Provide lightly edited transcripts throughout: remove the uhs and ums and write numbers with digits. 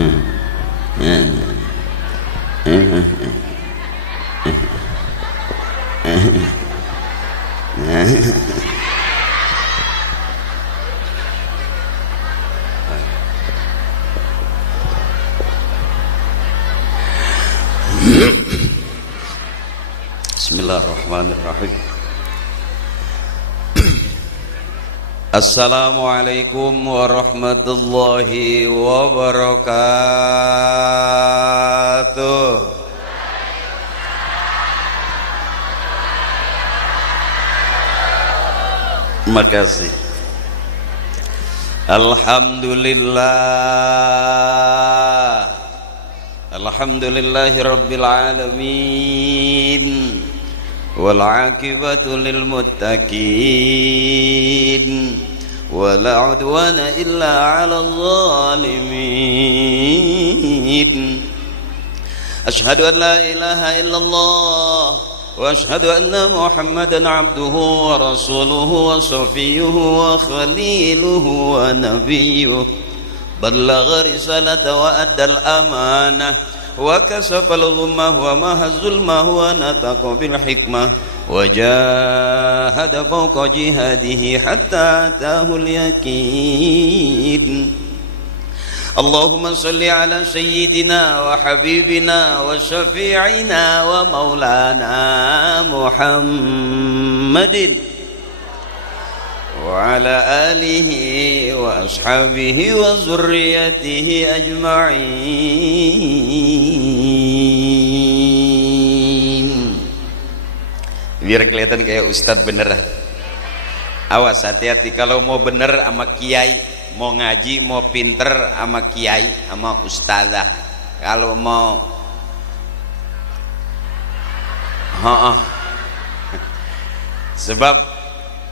Bismillahirrahmanirrahim. Assalamualaikum warahmatullahi wabarakatuh. Makasih. Alhamdulillah. Alhamdulillahi rabbil alamin. Wal aqibatu lil muttaqin. Wala udwana illa 'alal zalimin. Asyhadu an la ilaha illallah wa asyhadu anna Muhammadan 'abduhu wa rasuluhu wa safiyuhu wa khaliluhu wa nabiyyuhu. Ballagha risalata wa addal amanah wa kasafal ghummah wa mahazzul mah wa nataqa bil hikmah wa jahada fawqa jihadihi hatta atahul yaqin. Allahumma salli ala sayyidina wa habibina wa syafi'ina wa maulana Muhammadin wa ala alihi wa ashabihi wa zurriyatihi ajma'in. Biar kelihatan kayak ustadz beneran. Awas, hati-hati kalau mau bener sama kiai, mau ngaji, mau pinter sama kiai, sama ustazah. Kalau mau sebab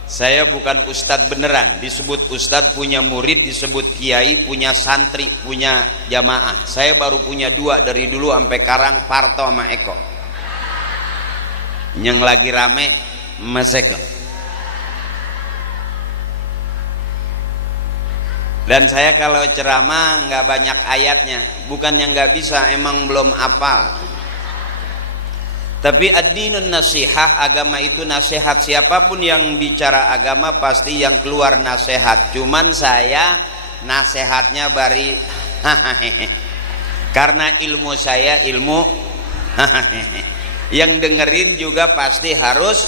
saya bukan ustadz beneran. Disebut ustadz punya murid, disebut kiai punya santri, punya jamaah. Saya baru punya dua dari dulu sampai karang, Parto sama Eko. Yang lagi rame Mas Eko. Dan saya kalau ceramah nggak banyak ayatnya, bukan yang nggak bisa, emang belum hafal. Tapi ad-dinun nasihah, agama itu nasihat. Siapapun yang bicara agama pasti yang keluar nasihat. Cuman saya nasihatnya bari karena ilmu saya ilmu yang dengerin juga pasti harus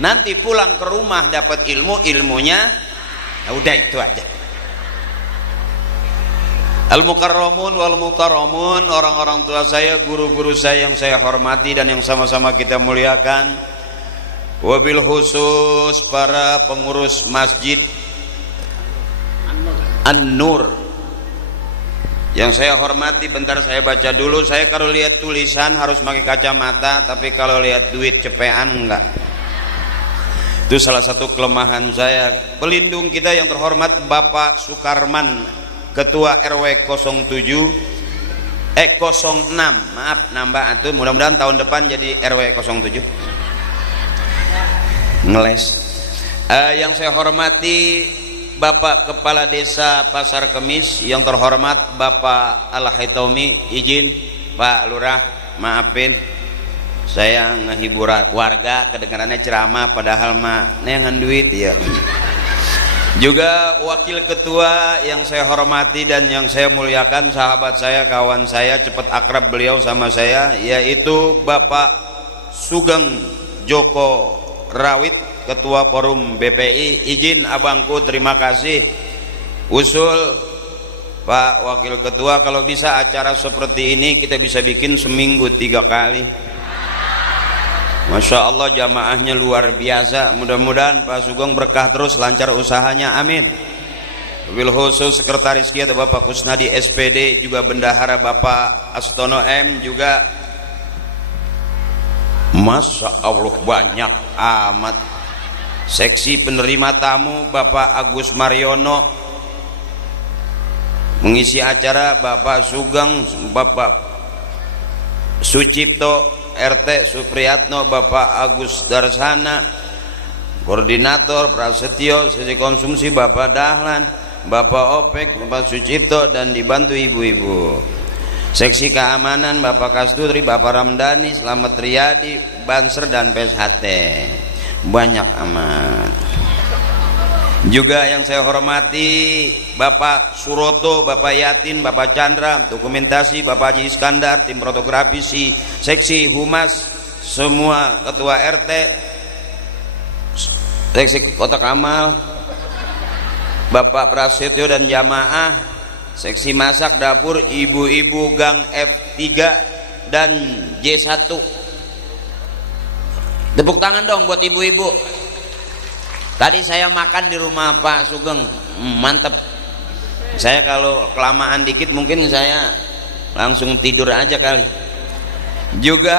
nanti pulang ke rumah dapat ilmu, ilmunya udah itu aja. Al-mukarramun wal mukarramun, orang-orang tua saya, guru-guru saya yang saya hormati dan yang sama-sama kita muliakan. Wabil khusus para pengurus Masjid An-Nur yang saya hormati. Bentar saya baca dulu. Saya kalau lihat tulisan harus pakai kacamata, tapi kalau lihat duit cepean enggak. Itu salah satu kelemahan saya. Pelindung kita yang terhormat Bapak Sukarman, Ketua RW 06, maaf nambah atuh, mudah-mudahan tahun depan jadi RW 07. Ngeles. Yang saya hormati Bapak Kepala Desa Pasar Kemis, yang terhormat Bapak Al-Haitomi, izin Pak Lurah, maafin saya ngehibur warga kedengarannya ceramah padahal mah neangan duit ya. Juga wakil ketua yang saya hormati dan yang saya muliakan, sahabat saya, kawan saya, cepat akrab beliau sama saya, yaitu Bapak Sugeng Joko Rawit, Ketua Forum BPI. Izin abangku, terima kasih. Usul Pak Wakil Ketua, kalau bisa acara seperti ini kita bisa bikin seminggu 3 kali. Masya Allah jamaahnya luar biasa. Mudah-mudahan Pak Sugeng berkah terus, lancar usahanya, amin. Wabil khusus sekretaris kita Bapak Kusnadi SPD, juga bendahara Bapak Astono M, juga Masya Allah banyak amat. Seksi penerima tamu Bapak Agus Mariono, mengisi acara Bapak Sugeng, Bapak Sucipto RT Supriyatno, Bapak Agus Darsana, Koordinator Prasetyo Sisi Konsumsi Bapak Dahlan, Bapak Opek, Bapak Sucipto, dan dibantu ibu-ibu. Seksi keamanan Bapak Kasturi, Bapak Ramdhani, Slamet Riyadi, Banser, dan PSHT. Banyak amat. Juga yang saya hormati Bapak Suroto, Bapak Yatin, Bapak Chandra, dokumentasi Bapak Haji Iskandar, tim fotografi seksi humas, semua ketua RT, seksi kotak amal, Bapak Prasetyo dan jamaah, seksi masak dapur, ibu-ibu gang F3 dan J1. Tepuk tangan dong buat ibu-ibu. Tadi saya makan di rumah Pak Sugeng, mantep. Saya kalau kelamaan dikit mungkin saya langsung tidur aja kali. Juga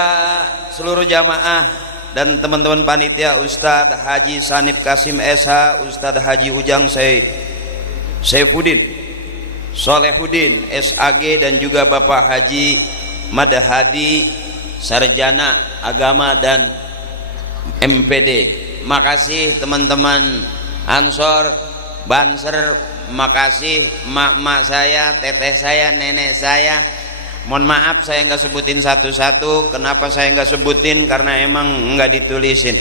seluruh jamaah dan teman-teman panitia, Ustadz Haji Sanif Kasim SH, Ustadz Haji Ujang Saifuddin Solehudin SAG, dan juga Bapak Haji Madahadi Sarjana Agama dan MPD. Makasih teman-teman Ansor, Banser, makasih mak-mak saya, teteh saya, nenek saya. Mohon maaf saya nggak sebutin satu-satu. Kenapa saya nggak sebutin? Karena emang nggak ditulisin.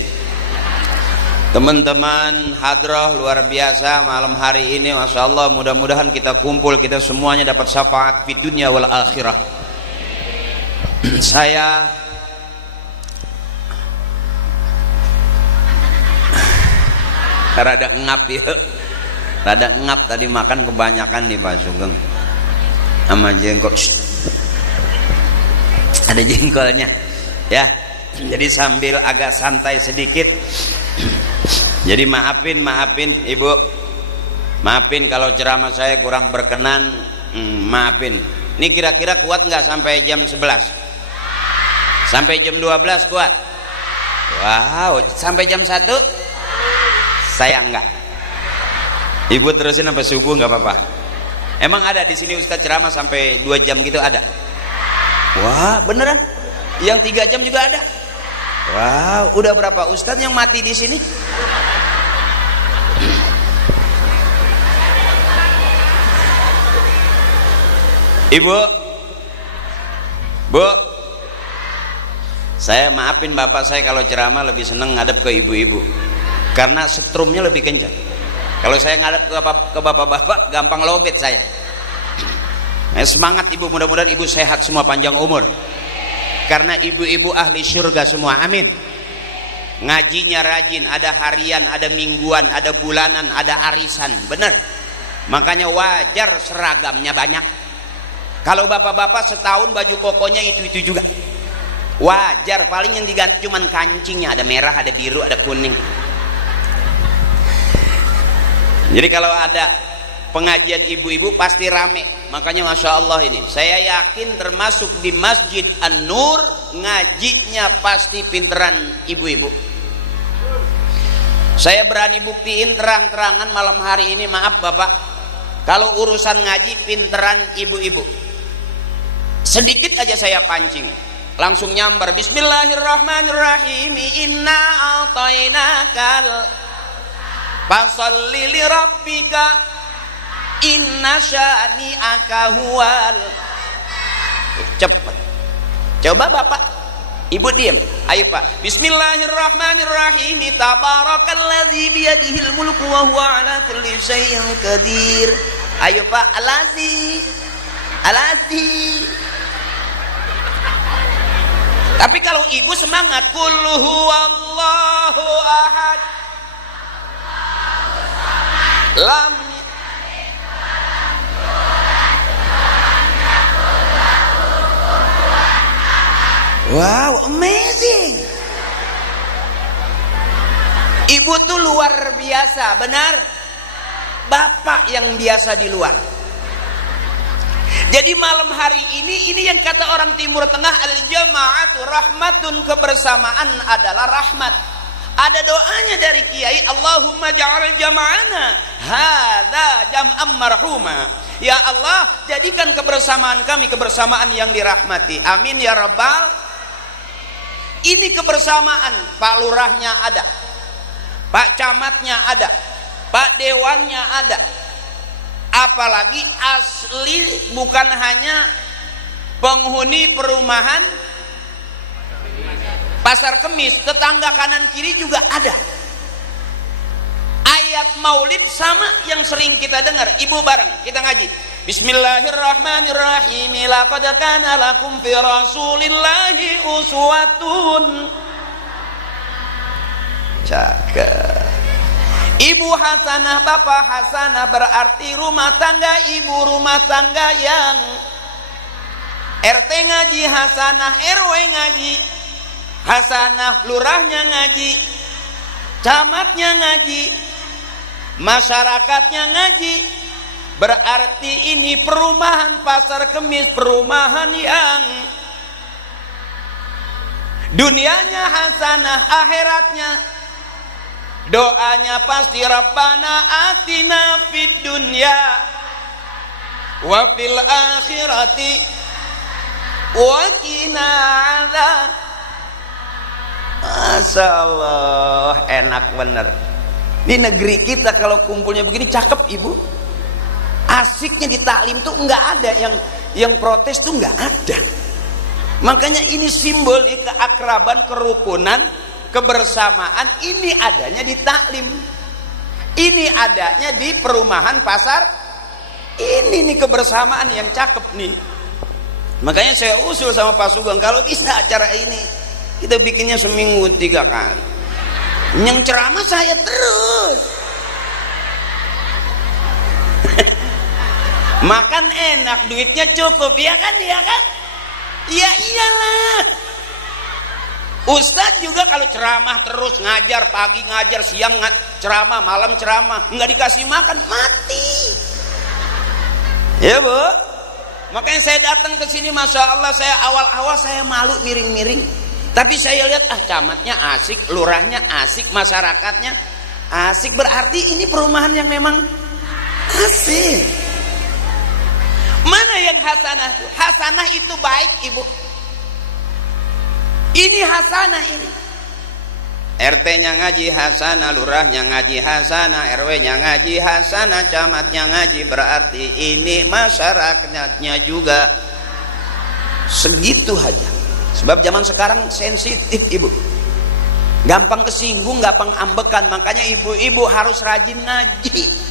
Teman-teman hadroh luar biasa malam hari ini, masya Allah. Mudah-mudahan kita kumpul, kita semuanya dapat syafaat di dunia wal akhirah. Saya rada ngap ya, rada ngap tadi makan kebanyakan nih Pak Sugeng sama jengkol. Ada jengkolnya ya, jadi sambil agak santai sedikit. Jadi maafin ibu, maafin kalau ceramah saya kurang berkenan, maafin. Ini kira-kira kuat nggak sampai jam 11? Sampai jam 12 kuat? Wow, sampai jam 1? Saya enggak. Ibu terusin sampai subuh nggak apa-apa. Emang ada di sini Ustadz ceramah sampai 2 jam gitu ada? Wah, beneran? Yang 3 jam juga ada? Wow, udah berapa Ustadz yang mati di sini? Ibu, Bu, saya maafin bapak saya kalau ceramah lebih seneng ngadep ke ibu-ibu, karena setrumnya lebih kencang. Kalau saya ngadep ke bapak-bapak gampang lobet saya. Semangat ibu, mudah-mudahan ibu sehat semua, panjang umur. Karena ibu-ibu ahli surga semua, amin. Ngajinya rajin, ada harian, ada mingguan, ada bulanan, ada arisan, bener. Makanya wajar seragamnya banyak. Kalau bapak-bapak setahun baju kokonya itu juga, wajar. Paling yang diganti cuman kancingnya, ada merah, ada biru, ada kuning. Jadi kalau ada pengajian ibu-ibu pasti rame. Makanya masya Allah ini, saya yakin termasuk di Masjid An-Nur ngajinya pasti pinteran ibu-ibu. Saya berani buktiin terang-terangan malam hari ini, maaf bapak, kalau urusan ngaji pinteran ibu-ibu. Sedikit aja saya pancing, langsung nyambar. Bismillahirrahmanirrahim. Inna a'tainakal fasholli li rabbika inna syani'aka huwal. Cepet. Coba bapak, ibu diem. Ayo pak. Bismillahirrahmanirrahim. Tabarakalladzi biyadihil mulku wa huwa ala kulli syai'in qadir. Ayo pak. Alazi. Tapi kalau ibu semangat, qul huwallahu ahad, lam. Wow, amazing. Ibu tuh luar biasa, benar. Bapak yang biasa di luar. Jadi malam hari ini yang kata orang Timur Tengah, al-jama'atu rahmatun, kebersamaan adalah rahmat. Ada doanya dari kiai, Allahumma ja'al jama'ana hadza jam'an marhuma. Ya Allah, jadikan kebersamaan kami kebersamaan yang dirahmati. Amin ya rabbal. Ini kebersamaan, Pak Lurahnya ada, Pak Camatnya ada, Pak Dewannya ada, Apalagi asli bukan hanya penghuni perumahan Pasar Kemis, tetangga kanan kiri juga ada. Ayat maulid sama yang sering kita dengar. Ibu bareng kita ngaji. Bismillahirrahmanirrahim. Laqad kana lakum fi rasulillahi uswatun. Cakep. Ibu hasanah, bapak hasanah, berarti rumah tangga ibu rumah tangga yang RT ngaji hasanah, RW ngaji hasanah, lurahnya ngaji, camatnya ngaji, masyarakatnya ngaji. Berarti ini perumahan Pasar Kemis, perumahan yang dunianya hasanah, akhiratnya doanya pasti Rabbana atina fid dunya wa fil akhirati wa qina adzab. Masyaallah, enak bener. Di negeri kita kalau kumpulnya begini cakep ibu. Asiknya di taklim tuh nggak ada yang protes tuh nggak ada. Makanya ini simbol keakraban, kerukunan, kebersamaan ini adanya di taklim. Ini adanya di perumahan pasar. Ini nih kebersamaan yang cakep nih. Makanya saya usul sama Pak Sugeng, kalau bisa acara ini kita bikinnya seminggu 3 kali. Yang ceramah saya terus. Makan enak, duitnya cukup, ya kan? Ya kan? Ya iyalah. Ustadz juga kalau ceramah terus, ngajar pagi ngajar, siang ceramah, malam ceramah, nggak dikasih makan mati. Ya bu, makanya saya datang ke sini, masya Allah, saya awal-awal saya malu miring-miring, tapi saya lihat camatnya asik, lurahnya asik, masyarakatnya asik, berarti ini perumahan yang memang asik. Mana yang hasanah? Hasanah itu baik ibu. Ini hasanah ini. RT-nya ngaji hasanah, lurahnya ngaji hasanah, RW-nya ngaji hasanah, camatnya ngaji, berarti ini masyarakatnya juga segitu aja. Sebab zaman sekarang sensitif ibu, gampang kesinggung, gampang ambekan. Makanya ibu-ibu harus rajin ngaji.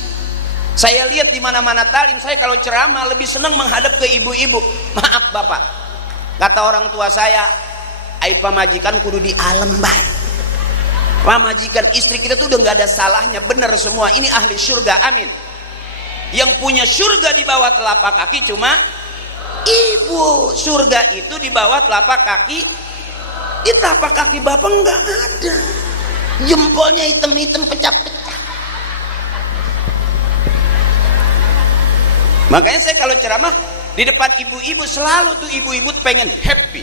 Saya lihat di mana-mana talim, saya kalau ceramah lebih senang menghadap ke ibu-ibu. Maaf bapak, kata orang tua saya, ai pamajikan kudu di alam bae. Pamajikan istri kita tuh udah nggak ada salahnya, bener semua. Ini ahli surga, amin. Yang punya surga di bawah telapak kaki cuma ibu. Surga itu di bawah telapak kaki. Di telapak kaki bapak nggak ada. Jempolnya hitam-hitam, pecah-pecah. Makanya saya kalau ceramah di depan ibu-ibu selalu tuh ibu-ibu pengen happy.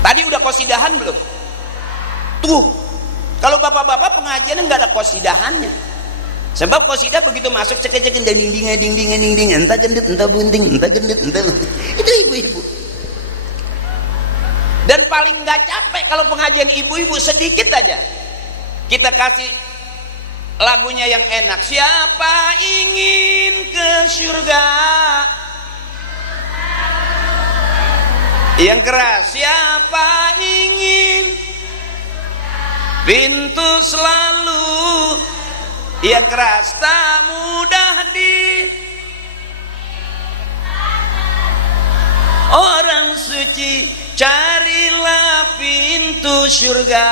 Tadi udah qasidahan belum? Tuh, kalau bapak-bapak pengajian nggak ada qasidahannya. Sebab qasidah begitu masuk cek-cekin dan ding, entah gendut, entah bunting, entah gendut, entah itu ibu-ibu. Dan paling nggak capek kalau pengajian ibu-ibu sedikit aja kita kasih lagunya yang enak. Siapa ingin ke surga? Yang keras. Siapa ingin? Pintu selalu. Yang keras. Tak mudah di orang suci. Carilah pintu surga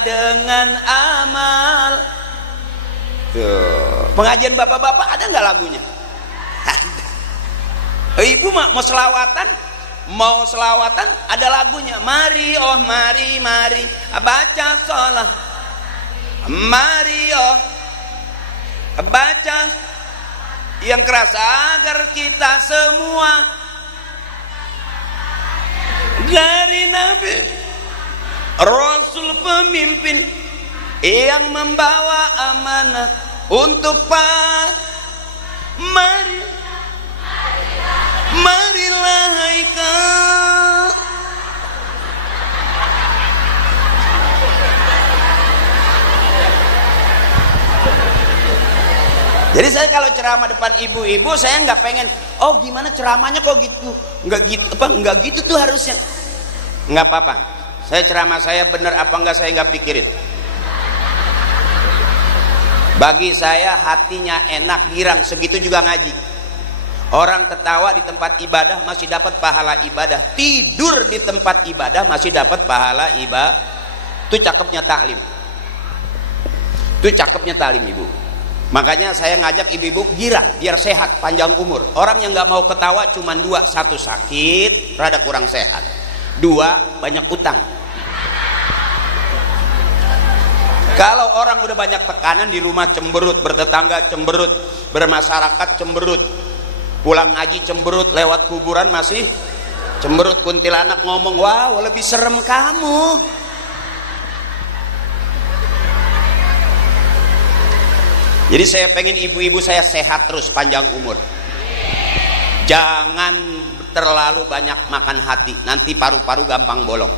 dengan amal. Tuh. Pengajian bapak-bapak ada nggak lagunya? Ada. Ibu mau selawatan ada lagunya. Mari oh mari baca sholat. Mari oh baca yang keras agar kita semua dari Nabi Rasul pemimpin yang membawa amanat untuk marilah hai kau. Jadi saya kalau ceramah depan ibu-ibu, saya nggak pengen, oh gimana ceramahnya kok gitu, nggak gitu tuh harusnya. Nggak apa-apa, saya ceramah saya bener apa enggak saya nggak pikirin. Bagi saya hatinya enak, girang, segitu juga ngaji. Orang ketawa di tempat ibadah masih dapat pahala ibadah, tidur di tempat ibadah masih dapat pahala ibadah. Itu cakepnya taklim. Itu cakepnya taklim, ibu. Makanya saya ngajak ibu-ibu girang biar sehat, panjang umur. Orang yang nggak mau ketawa cuma dua, satu sakit, rada kurang sehat, dua banyak utang. Kalau orang udah banyak tekanan di rumah cemberut, bertetangga cemberut, bermasyarakat cemberut, pulang ngaji cemberut, lewat kuburan masih cemberut, kuntilanak ngomong, wow lebih serem kamu. Jadi saya pengen ibu-ibu saya sehat terus, panjang umur. Jangan terlalu banyak makan hati, nanti paru-paru gampang bolong.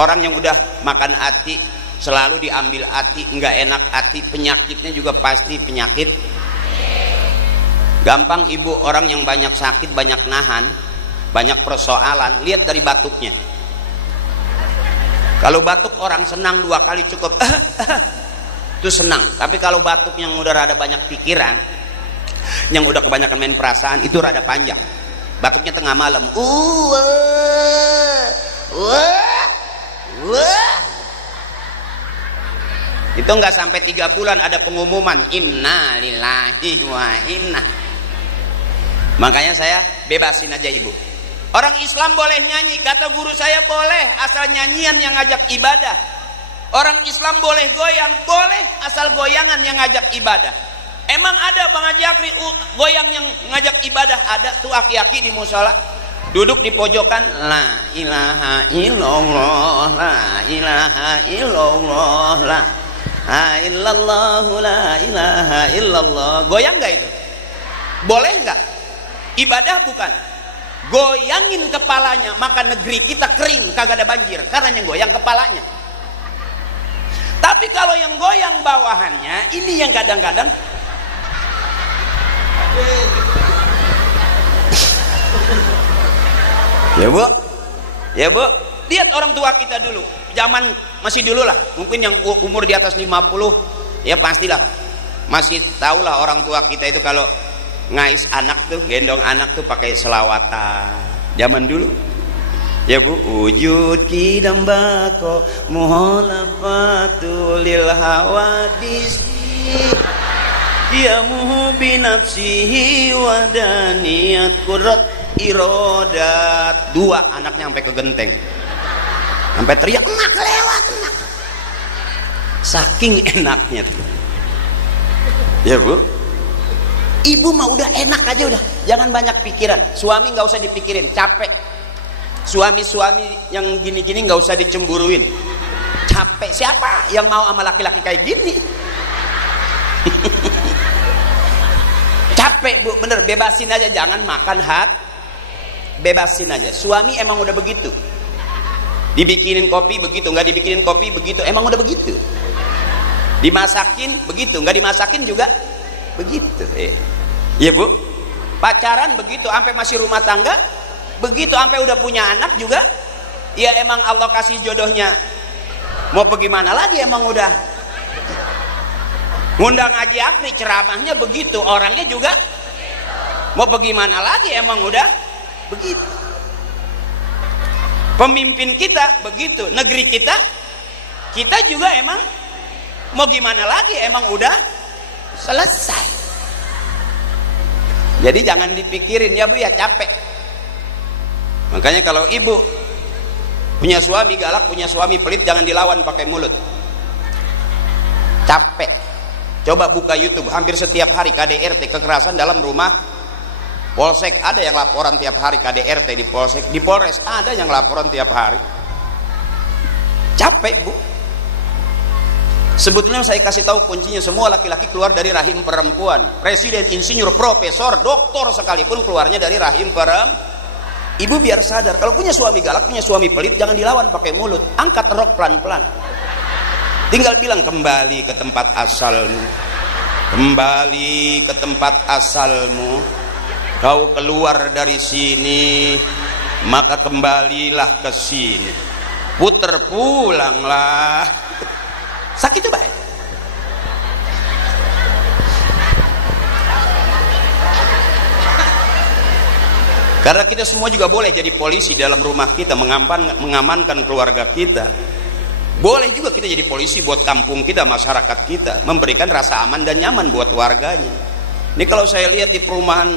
Orang yang udah makan hati, selalu diambil hati, nggak enak hati, penyakitnya juga pasti penyakit. Gampang ibu, orang yang banyak sakit, banyak nahan, banyak persoalan, lihat dari batuknya. Kalau batuk orang senang 2 kali cukup, itu senang. Tapi kalau batuk yang udah rada banyak pikiran, yang udah kebanyakan main perasaan, itu rada panjang. Batuknya tengah malam, itu nggak sampai 3 bulan ada pengumuman inna lillahi wa inna. Makanya saya bebasin aja ibu. Orang Islam boleh nyanyi, kata guru saya boleh, asal nyanyian yang ngajak ibadah. Orang Islam boleh goyang, boleh, asal goyangan yang ngajak ibadah. Emang ada Bang Haji Akri goyang yang ngajak ibadah? Ada tuh aki-aki di musola, duduk di pojokan, la ilaha illallah, la ilaha illallah, la illallah, la ilaha illallah. Goyang nggak itu? Boleh nggak? Ibadah bukan? Goyangin kepalanya, maka negeri kita kering, kagak ada banjir, karena yang goyang kepalanya. Tapi kalau yang goyang bawahannya, ini yang kadang-kadang ya bu, ya bu, lihat orang tua kita dulu, zaman masih dulu lah, mungkin yang umur di atas 50, ya pastilah masih tahulah orang tua kita itu kalau ngais anak tuh, gendong anak tuh pakai selawatan. Zaman dulu, ya bu, wujud kidam bako muhalafatul lil hawadisi ya muhubi nafsihi wadaniyat kurat irodat. 2 anaknya sampai ke genteng, sampai teriak enak lewat enak, saking enaknya tuh, ya bu. Ibu mah udah enak aja udah, jangan banyak pikiran. Suami nggak usah dipikirin, capek. Suami-suami yang gini-gini nggak usah dicemburuin, capek. Siapa yang mau sama laki-laki kayak gini? Capek bu, bener. Bebasin aja, jangan makan bebasin aja. Suami emang udah begitu, dibikinin kopi begitu, nggak dibikinin kopi begitu, emang udah begitu. Dimasakin begitu, nggak dimasakin juga begitu. Ya bu, pacaran begitu, sampai masih rumah tangga begitu, sampai udah punya anak juga. Ya emang Allah kasih jodohnya, mau bagaimana lagi, emang udah. Ngundang Haji Akri ceramahnya begitu, orangnya juga mau bagaimana lagi, emang udah begitu. Pemimpin kita begitu, negeri kita juga emang mau gimana lagi, emang udah selesai. Jadi jangan dipikirin ya bu ya, capek. Makanya kalau ibu punya suami galak, punya suami pelit, jangan dilawan pakai mulut. Capek. Coba buka YouTube, hampir setiap hari KDRT, kekerasan dalam rumah. Polsek ada yang laporan tiap hari, KDRT di Polsek, di Polres ada yang laporan tiap hari. Capek bu. Sebetulnya saya kasih tahu kuncinya, semua laki-laki keluar dari rahim perempuan. Presiden, insinyur, profesor, doktor sekalipun keluarnya dari rahim perempuan. Ibu biar sadar, kalau punya suami galak, punya suami pelit, jangan dilawan pakai mulut. Angkat rok pelan-pelan. Tinggal bilang kembali ke tempat asalmu, Kembali ke tempat asalmu. Kau keluar dari sini, maka kembalilah ke sini. Puter pulanglah. Sakit coba ya? Karena kita semua juga boleh jadi polisi dalam rumah kita, mengamankan keluarga kita. Boleh juga kita jadi polisi buat kampung kita, masyarakat kita, memberikan rasa aman dan nyaman buat warganya. Ini kalau saya lihat di perumahan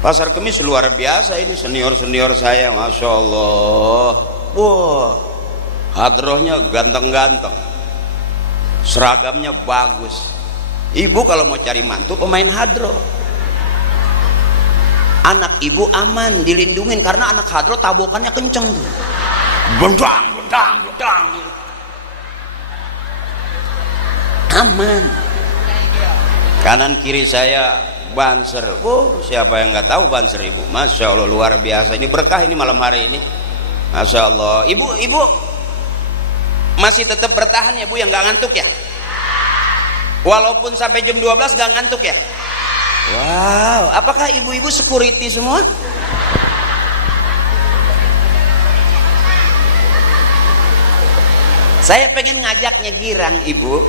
Pasar Kemis luar biasa ini, senior-senior saya, Masya Allah. Wah, hadrohnya ganteng-ganteng, seragamnya bagus. Ibu kalau mau cari mantu pemain hadroh, anak ibu aman, dilindungin karena anak hadroh tabokannya kenceng tuh. Bendang, bendang, bendang. Aman. Kanan kiri saya banser. Oh, siapa yang nggak tahu banser ibu? Masya Allah, luar biasa. Ini berkah ini malam hari ini. Masya Allah. Ibu masih tetap bertahan ya bu, yang nggak ngantuk ya? Walaupun sampai jam 12 nggak ngantuk ya? Wow, apakah ibu-ibu security semua? Saya pengen ngajaknya girang ibu.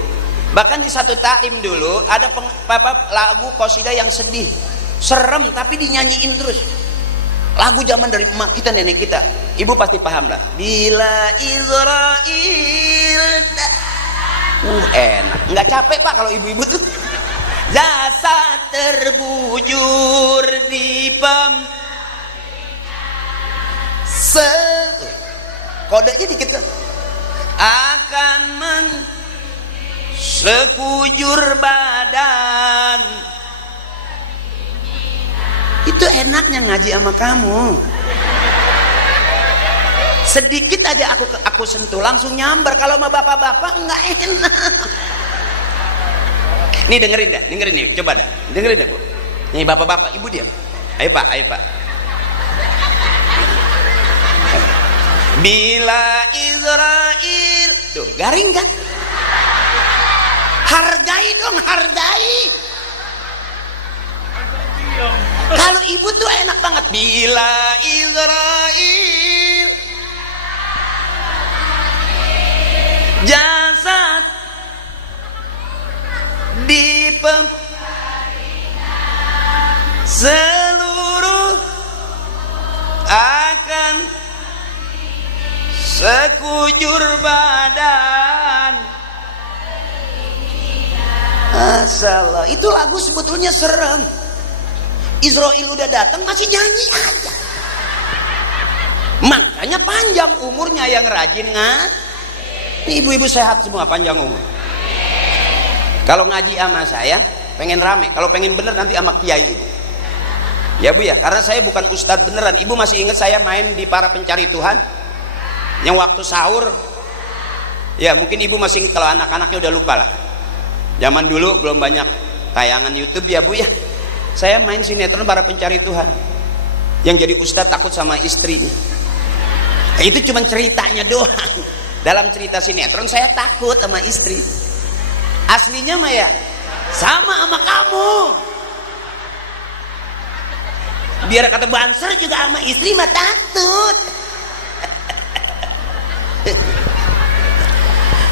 Bahkan di satu taklim dulu ada lagu qasidah yang sedih, serem tapi dinyanyiin terus. Lagu zaman dari emak kita, nenek kita. Ibu pasti paham lah. Bila Israel enak. Nggak capek pak kalau ibu-ibu tuh. Jasad terbujur di kodenya dikit kan? Akan sekujur badan. Itu enaknya ngaji sama kamu. Sedikit aja aku sentuh langsung nyamber. Kalau sama bapak-bapak nggak enak. Nih dengerin nih, coba dah, dengerin deh bu. Nih bapak-bapak, ibu diam. Ayo pak. Bila Israel, tuh garing kan? Hargai dong, hargai. Kalau ibu tuh enak banget. Bila Israel jasad di seluruh akan sekujur badan. Masalah itu lagu sebetulnya serem. Israel udah datang masih nyanyi aja. Makanya panjang umurnya yang rajin ibu-ibu sehat semua, panjang umur. Kalau ngaji sama saya pengen rame, kalau pengen bener nanti sama kiai ibu. Ya bu ya, karena saya bukan ustadz beneran. Ibu masih ingat saya main di Para Pencari Tuhan yang waktu sahur? Ya mungkin ibu masih ingat, kalau anak-anaknya udah lupa lah. Zaman dulu belum banyak tayangan YouTube ya bu ya. Saya main sinetron Para Pencari Tuhan. Yang jadi ustadz takut sama istrinya. Nah, itu cuma ceritanya doang. Dalam cerita sinetron saya takut sama istri. Aslinya mah ya sama kamu. Biar kata banser juga sama istri mah takut.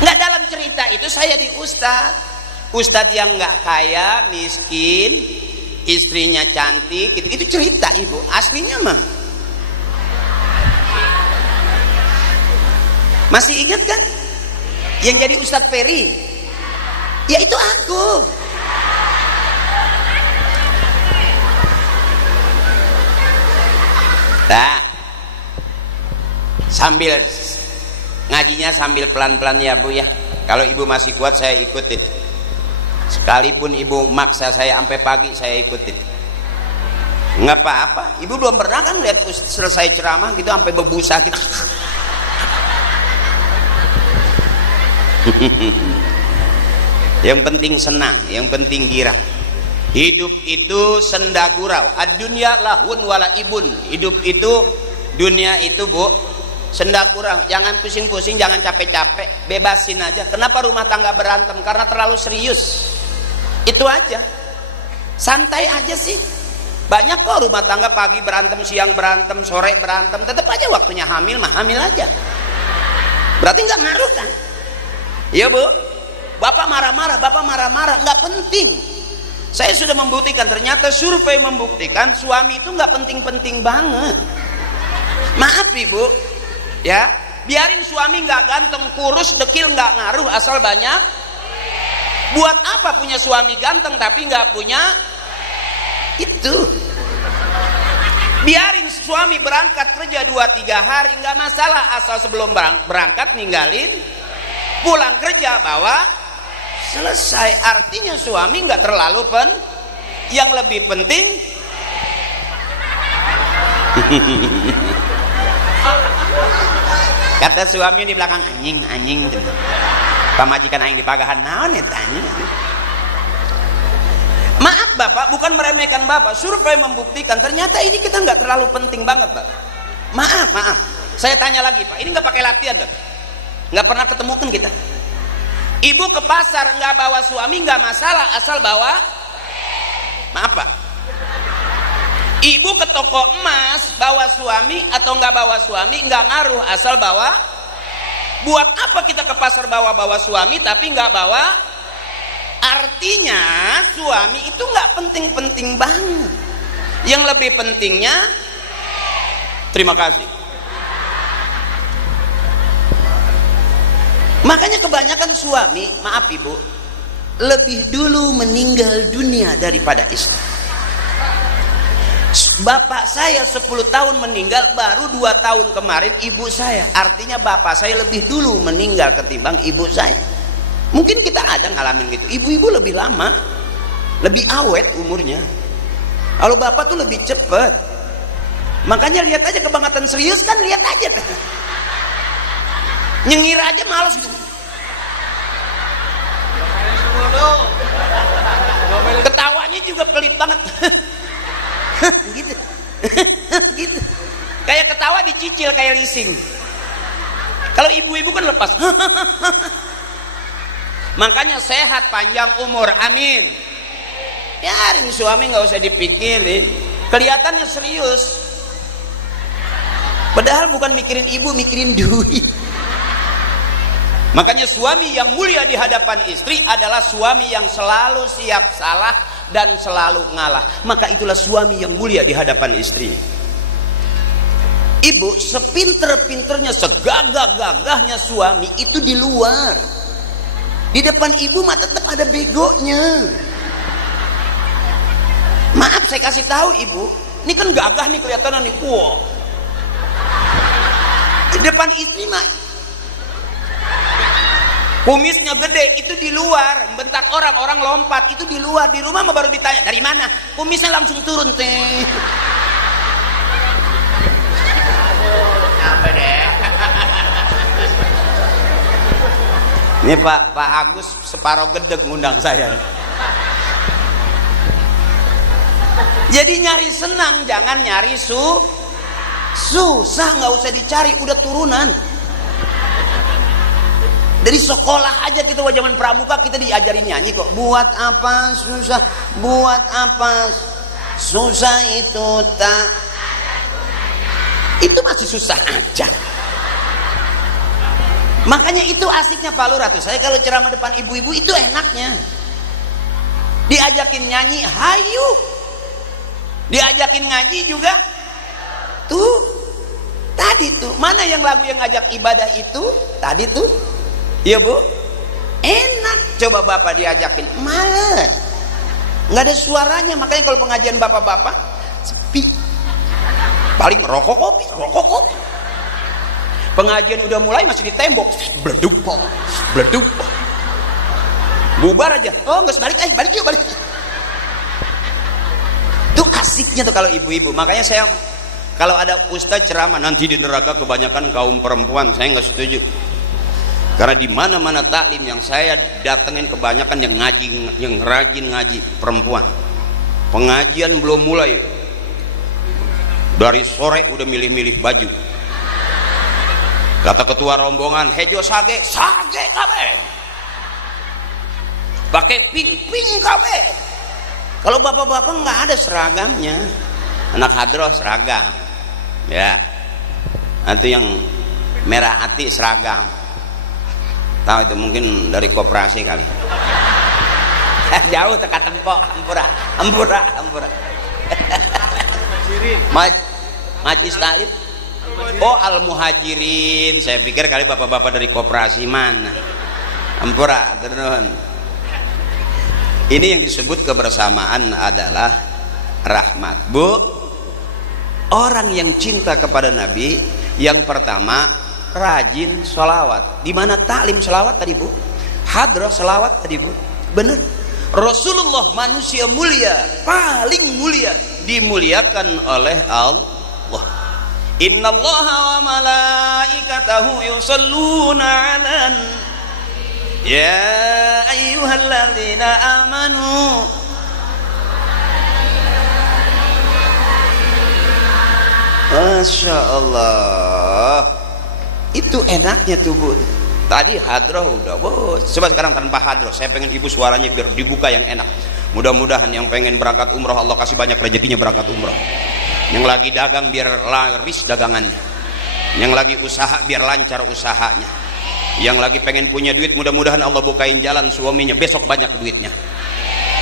Nggak, dalam cerita itu saya di ustadz yang nggak kaya, miskin, istrinya cantik, itu cerita ibu. Aslinya mah masih ingat kan yang jadi Ustadz Ferry? Ya itu aku. Nah, sambil ngajinya sambil pelan-pelan ya bu ya. Kalau ibu masih kuat saya ikutin. Sekalipun ibu maksa saya sampai pagi saya ikutin. Nggak apa-apa. Ibu belum pernah kan lihat selesai ceramah gitu sampai berbusa gitu. Yang penting senang, yang penting girang. Hidup itu senda gurau. Ad-dunya lahun wala ibun. Hidup itu, dunia itu bu, senda gurau. Jangan pusing-pusing, jangan capek-capek, bebasin aja. Kenapa rumah tangga berantem? Karena terlalu serius. Itu aja, santai aja sih. Banyak kok rumah tangga pagi berantem, siang berantem, sore berantem, tetap aja waktunya hamil mah hamil aja. Berarti nggak ngaruh kan? Iya bu, bapak marah-marah, nggak penting. Saya sudah membuktikan, ternyata survei membuktikan suami itu nggak penting-penting banget. Maaf ibu, ya, biarin suami nggak ganteng, kurus, dekil, nggak ngaruh, asal banyak. Buat apa punya suami ganteng tapi nggak punya itu? Biarin suami berangkat kerja 2-3 hari nggak masalah, asal sebelum berangkat ninggalin, pulang kerja bawa, selesai. Artinya suami nggak terlalu yang lebih penting kata suami di belakang, anjing pamajikan aing di pagahan naon ya tanya. Maaf bapak, bukan meremehkan bapak, survei membuktikan ternyata ini kita nggak terlalu penting banget pak. Maaf, saya tanya lagi pak, ini nggak pakai latihan tuh, nggak pernah ketemu kan kita. Ibu ke pasar nggak bawa suami nggak masalah, asal bawa, maaf pak, ibu ke toko emas bawa suami atau nggak bawa suami nggak ngaruh, asal bawa. Buat apa kita ke pasar bawa suami tapi nggak bawa? Artinya suami itu nggak penting-penting banget. Yang lebih pentingnya, terima kasih. Makanya kebanyakan suami, maaf ibu, lebih dulu meninggal dunia daripada istri. Bapak saya 10 tahun meninggal, baru 2 tahun kemarin ibu saya. Artinya bapak saya lebih dulu meninggal ketimbang ibu saya. Mungkin kita ada ngalamin gitu. Ibu-ibu lebih lama, lebih awet umurnya. Kalau bapak tuh lebih cepet. Makanya lihat aja kebangetan serius kan, lihat aja kan. Nyengir aja males gitu. Ketawanya juga pelit banget. Gitu. Gitu. Kayak ketawa dicicil kayak leasing. Kalau ibu-ibu kan lepas. Makanya sehat panjang umur, amin. Biarin suami nggak usah dipikirin. Kelihatannya serius. Padahal bukan mikirin ibu, mikirin duit. Makanya suami yang mulia di hadapan istri adalah suami yang selalu siap salah dan selalu ngalah. Maka itulah suami yang mulia di hadapan istri. Ibu sepinter-pinternya, segagah-gagahnya suami itu di luar. Di depan ibu mah tetap ada begonya. Maaf saya kasih tahu ibu, ini kan gagah nih kelihatan nih. Wow. Di depan istri mah kumisnya gede, itu di luar. Bentak orang lompat, itu di luar. Di rumah mah baru ditanya dari mana, kumisnya langsung turun teh. Capek deh. Ini Pak Agus separuh gedeg ngundang saya. Jadi nyari senang, jangan nyari susah. Nggak usah dicari, udah turunan. Dari sekolah aja kita zaman pramuka kita diajarin nyanyi kok. Buat apa susah, buat apa susah itu tak. Itu masih susah aja. Makanya itu asiknya Pak Lurah tuh. Saya kalau ceramah depan ibu-ibu itu enaknya. Diajakin nyanyi, hayu. Diajakin ngaji juga. Tuh. Tadi tuh, mana yang lagu yang ngajak ibadah itu? Tadi tuh. Iya bu, enak. Coba bapak diajakin, males, nggak ada suaranya. Makanya kalau pengajian bapak-bapak sepi, paling rokok kopi. Pengajian udah mulai masih di tembok, bleduk, bubar aja. Oh nggak balik yuk. Itu asiknya tuh kalau ibu-ibu. Makanya saya kalau ada ustadz ceramah nanti di neraka kebanyakan kaum perempuan, saya nggak setuju. Karena di mana-mana taklim yang saya datengin kebanyakan yang rajin ngaji perempuan. Pengajian belum mulai, dari sore udah milih-milih baju. Kata ketua rombongan, hejo sage kabe. pakai pink kawe. Kalau bapak-bapak nggak ada seragamnya. Anak hadroh seragam, ya. Nanti yang merah hati seragam. Tahu itu mungkin dari koperasi kali. Jauh teka tempok, ampura. Majlis Talib. Oh, Al-Muhajirin. Saya pikir kali bapak-bapak dari koperasi mana. Ampura, terus. Ini yang disebut kebersamaan adalah rahmat. Bu, orang yang cinta kepada Nabi, yang pertama rajin sholawat. Di mana taklim sholawat tadi, Bu? Hadrah sholawat tadi, Bu. Benar. Rasulullah manusia mulia, paling mulia, dimuliakan oleh Allah. Innallaha wa malaikatahu yusalluna 'alan ya ayyuhalladzina amanu Masya Allah. Itu enaknya tuh, Bu. Tadi hadroh udah, bos. Coba sekarang tanpa hadroh. Saya pengen ibu suaranya biar dibuka yang enak. Mudah-mudahan yang pengen berangkat umroh Allah kasih banyak rezekinya berangkat umroh. Yang lagi dagang biar laris dagangannya. Yang lagi usaha biar lancar usahanya. Yang lagi pengen punya duit mudah-mudahan Allah bukain jalan suaminya besok banyak duitnya.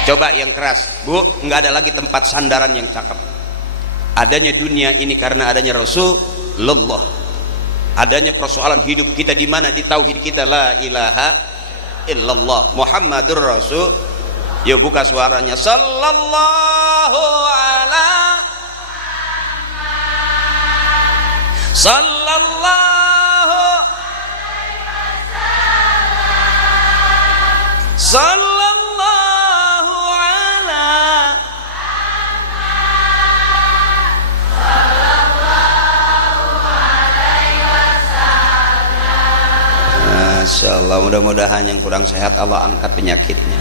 Coba yang keras, Bu. Nggak ada lagi tempat sandaran yang cakep. Adanya dunia ini karena adanya Rasulullah. Adanya persoalan hidup kita di mana di tauhid kita la ilaha illallah Muhammadur Rasul. Ya buka suaranya sallallahu ala sallallahu sallallahu ala Masya Allah, mudah-mudahan yang kurang sehat Allah angkat penyakitnya.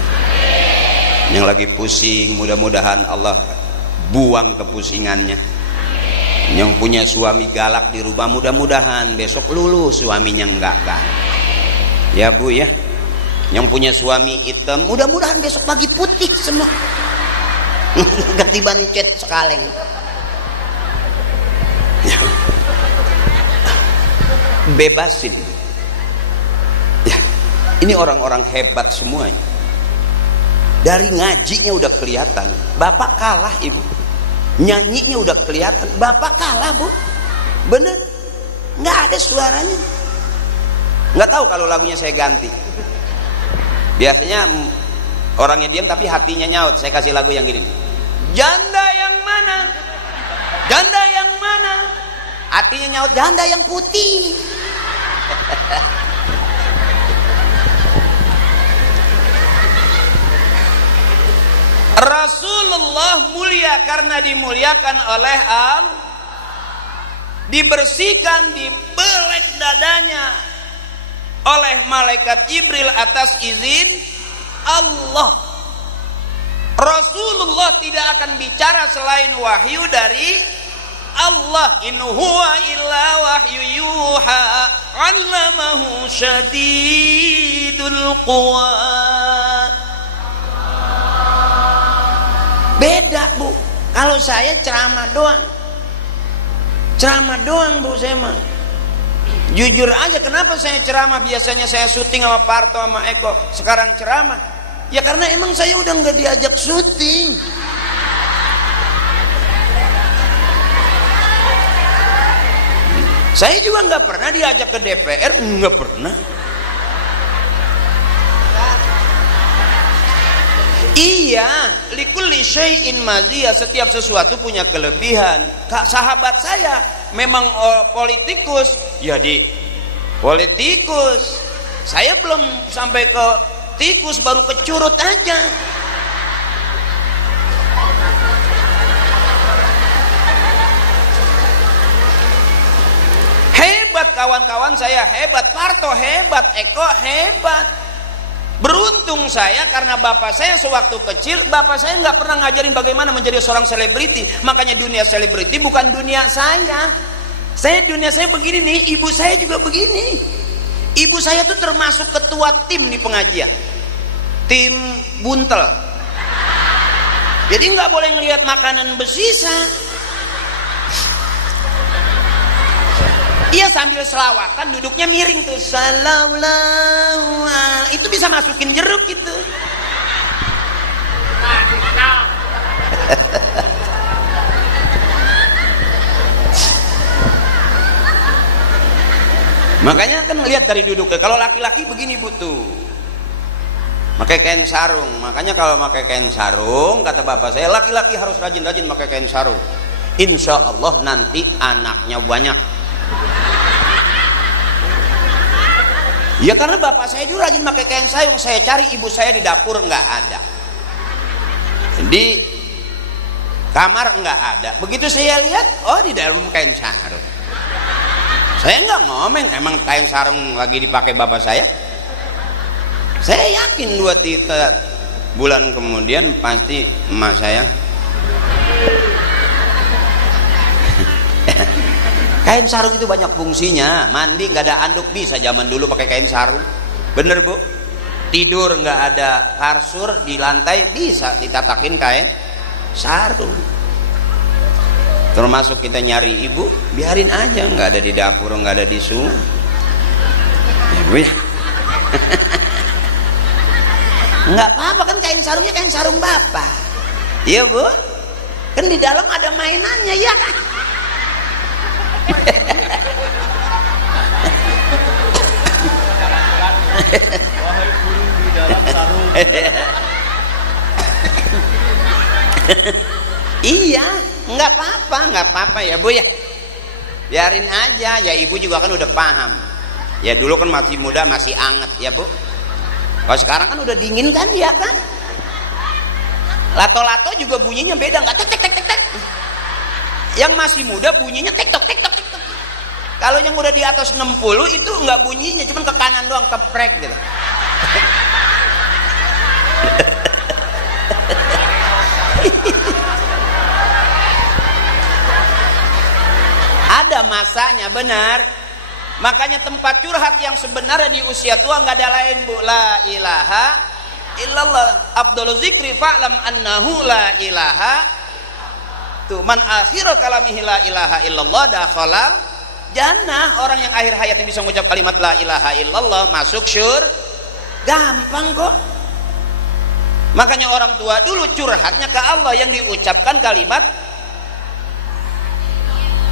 Yang lagi pusing mudah-mudahan Allah buang kepusingannya. Yang punya suami galak di rumah mudah-mudahan besok lulus suaminya enggak kan. Ya Bu ya. Yang punya suami hitam mudah-mudahan besok pagi putih semua. Ketiban cet sekaleng. Bebasin. Ini orang-orang hebat semuanya. Dari ngajinya udah kelihatan. Bapak kalah, Ibu. Nyanyinya udah kelihatan. Bapak kalah, Bu. Bener. Nggak ada suaranya. Nggak tahu kalau lagunya saya ganti. Biasanya orangnya diam tapi hatinya nyaut. Saya kasih lagu yang gini. Janda yang mana? Janda yang mana? Hatinya nyaut. Janda yang putih. Rasulullah mulia karena dimuliakan oleh Allah. Dibersihkan, dibelek dadanya oleh malaikat Jibril atas izin Allah. Rasulullah tidak akan bicara selain wahyu dari Allah. In huwa illa wahyu yuha 'allamahu syadidul quwa. Beda, Bu. Kalau saya ceramah doang. Ceramah doang, Bu, saya mah. Jujur aja kenapa saya ceramah? Biasanya saya syuting sama Parto sama Eko. Sekarang ceramah. Ya karena emang saya udah nggak diajak syuting. Saya juga nggak pernah diajak ke DPR, nggak pernah. Iya, likulli syai'in maziyah, setiap sesuatu punya kelebihan. Kak, sahabat saya memang politikus, ya di politikus. Saya belum sampai ke tikus, baru ke curut aja. Hebat kawan-kawan saya, hebat Parto, hebat Eko, hebat. Beruntung saya karena bapak saya sewaktu kecil, bapak saya nggak pernah ngajarin bagaimana menjadi seorang selebriti. Makanya dunia selebriti bukan dunia saya. Dunia saya begini nih, ibu saya juga begini. Ibu saya tuh termasuk ketua tim di pengajian. tim buntel. Jadi nggak boleh ngelihat makanan bersisa. Iya, sambil selawatan duduknya miring tuh, sallallahu, itu bisa masukin jeruk gitu. Makanya kan lihat dari duduknya. Kalau laki-laki begini butuh pakai kain sarung. Makanya kalau pakai kain sarung, kata bapak saya, laki-laki harus rajin-rajin pakai kain sarung. Insya Allah nanti anaknya banyak. Ya karena bapak saya dulu rajin pakai kain sarung. Saya cari ibu saya di dapur nggak ada, di kamar nggak ada. Begitu saya lihat, oh di dalam kain sarung. Saya nggak ngomong, emang kain sarung lagi dipakai bapak saya. Saya yakin 2-3 bulan kemudian pasti emak saya. Kain sarung itu banyak fungsinya. Mandi nggak ada anduk bisa zaman dulu pakai kain sarung. Bener bu? Tidur nggak ada kasur di lantai bisa ditatakin kain sarung. Termasuk kita nyari ibu, biarin aja, nggak ada di dapur, nggak ada di sungai. Ya bu ya. Nggak apa-apa kan, kain sarungnya kain sarung bapak. Iya bu, kan di dalam ada mainannya ya kan. Wahai burung di dalam sarung. Iya, nggak apa-apa ya bu ya. Biarin aja, ya ibu juga kan udah paham. Ya dulu kan masih muda, masih anget ya bu. Kalau sekarang kan udah dingin kan ya kan. Lato-lato juga bunyinya beda, nggak tek tek tek tek tek. Yang masih muda bunyinya tek tok tek tok tek tok. Kalau yang udah di atas 60 itu nggak bunyinya, cuman ke kanan doang, keprek gitu. Ada masanya, benar. Makanya tempat curhat yang sebenarnya di usia tua nggak ada lain bu, la ilaha illallah. Abdul zikri fa'lam annahu la ilaha. Tuh, man akhir kalamihi la ilaha illallah dakhalal jannah. Orang yang akhir hayatnya bisa mengucap kalimat la ilaha illallah masuk syurga. Gampang kok. Makanya orang tua dulu curhatnya ke Allah, yang diucapkan kalimat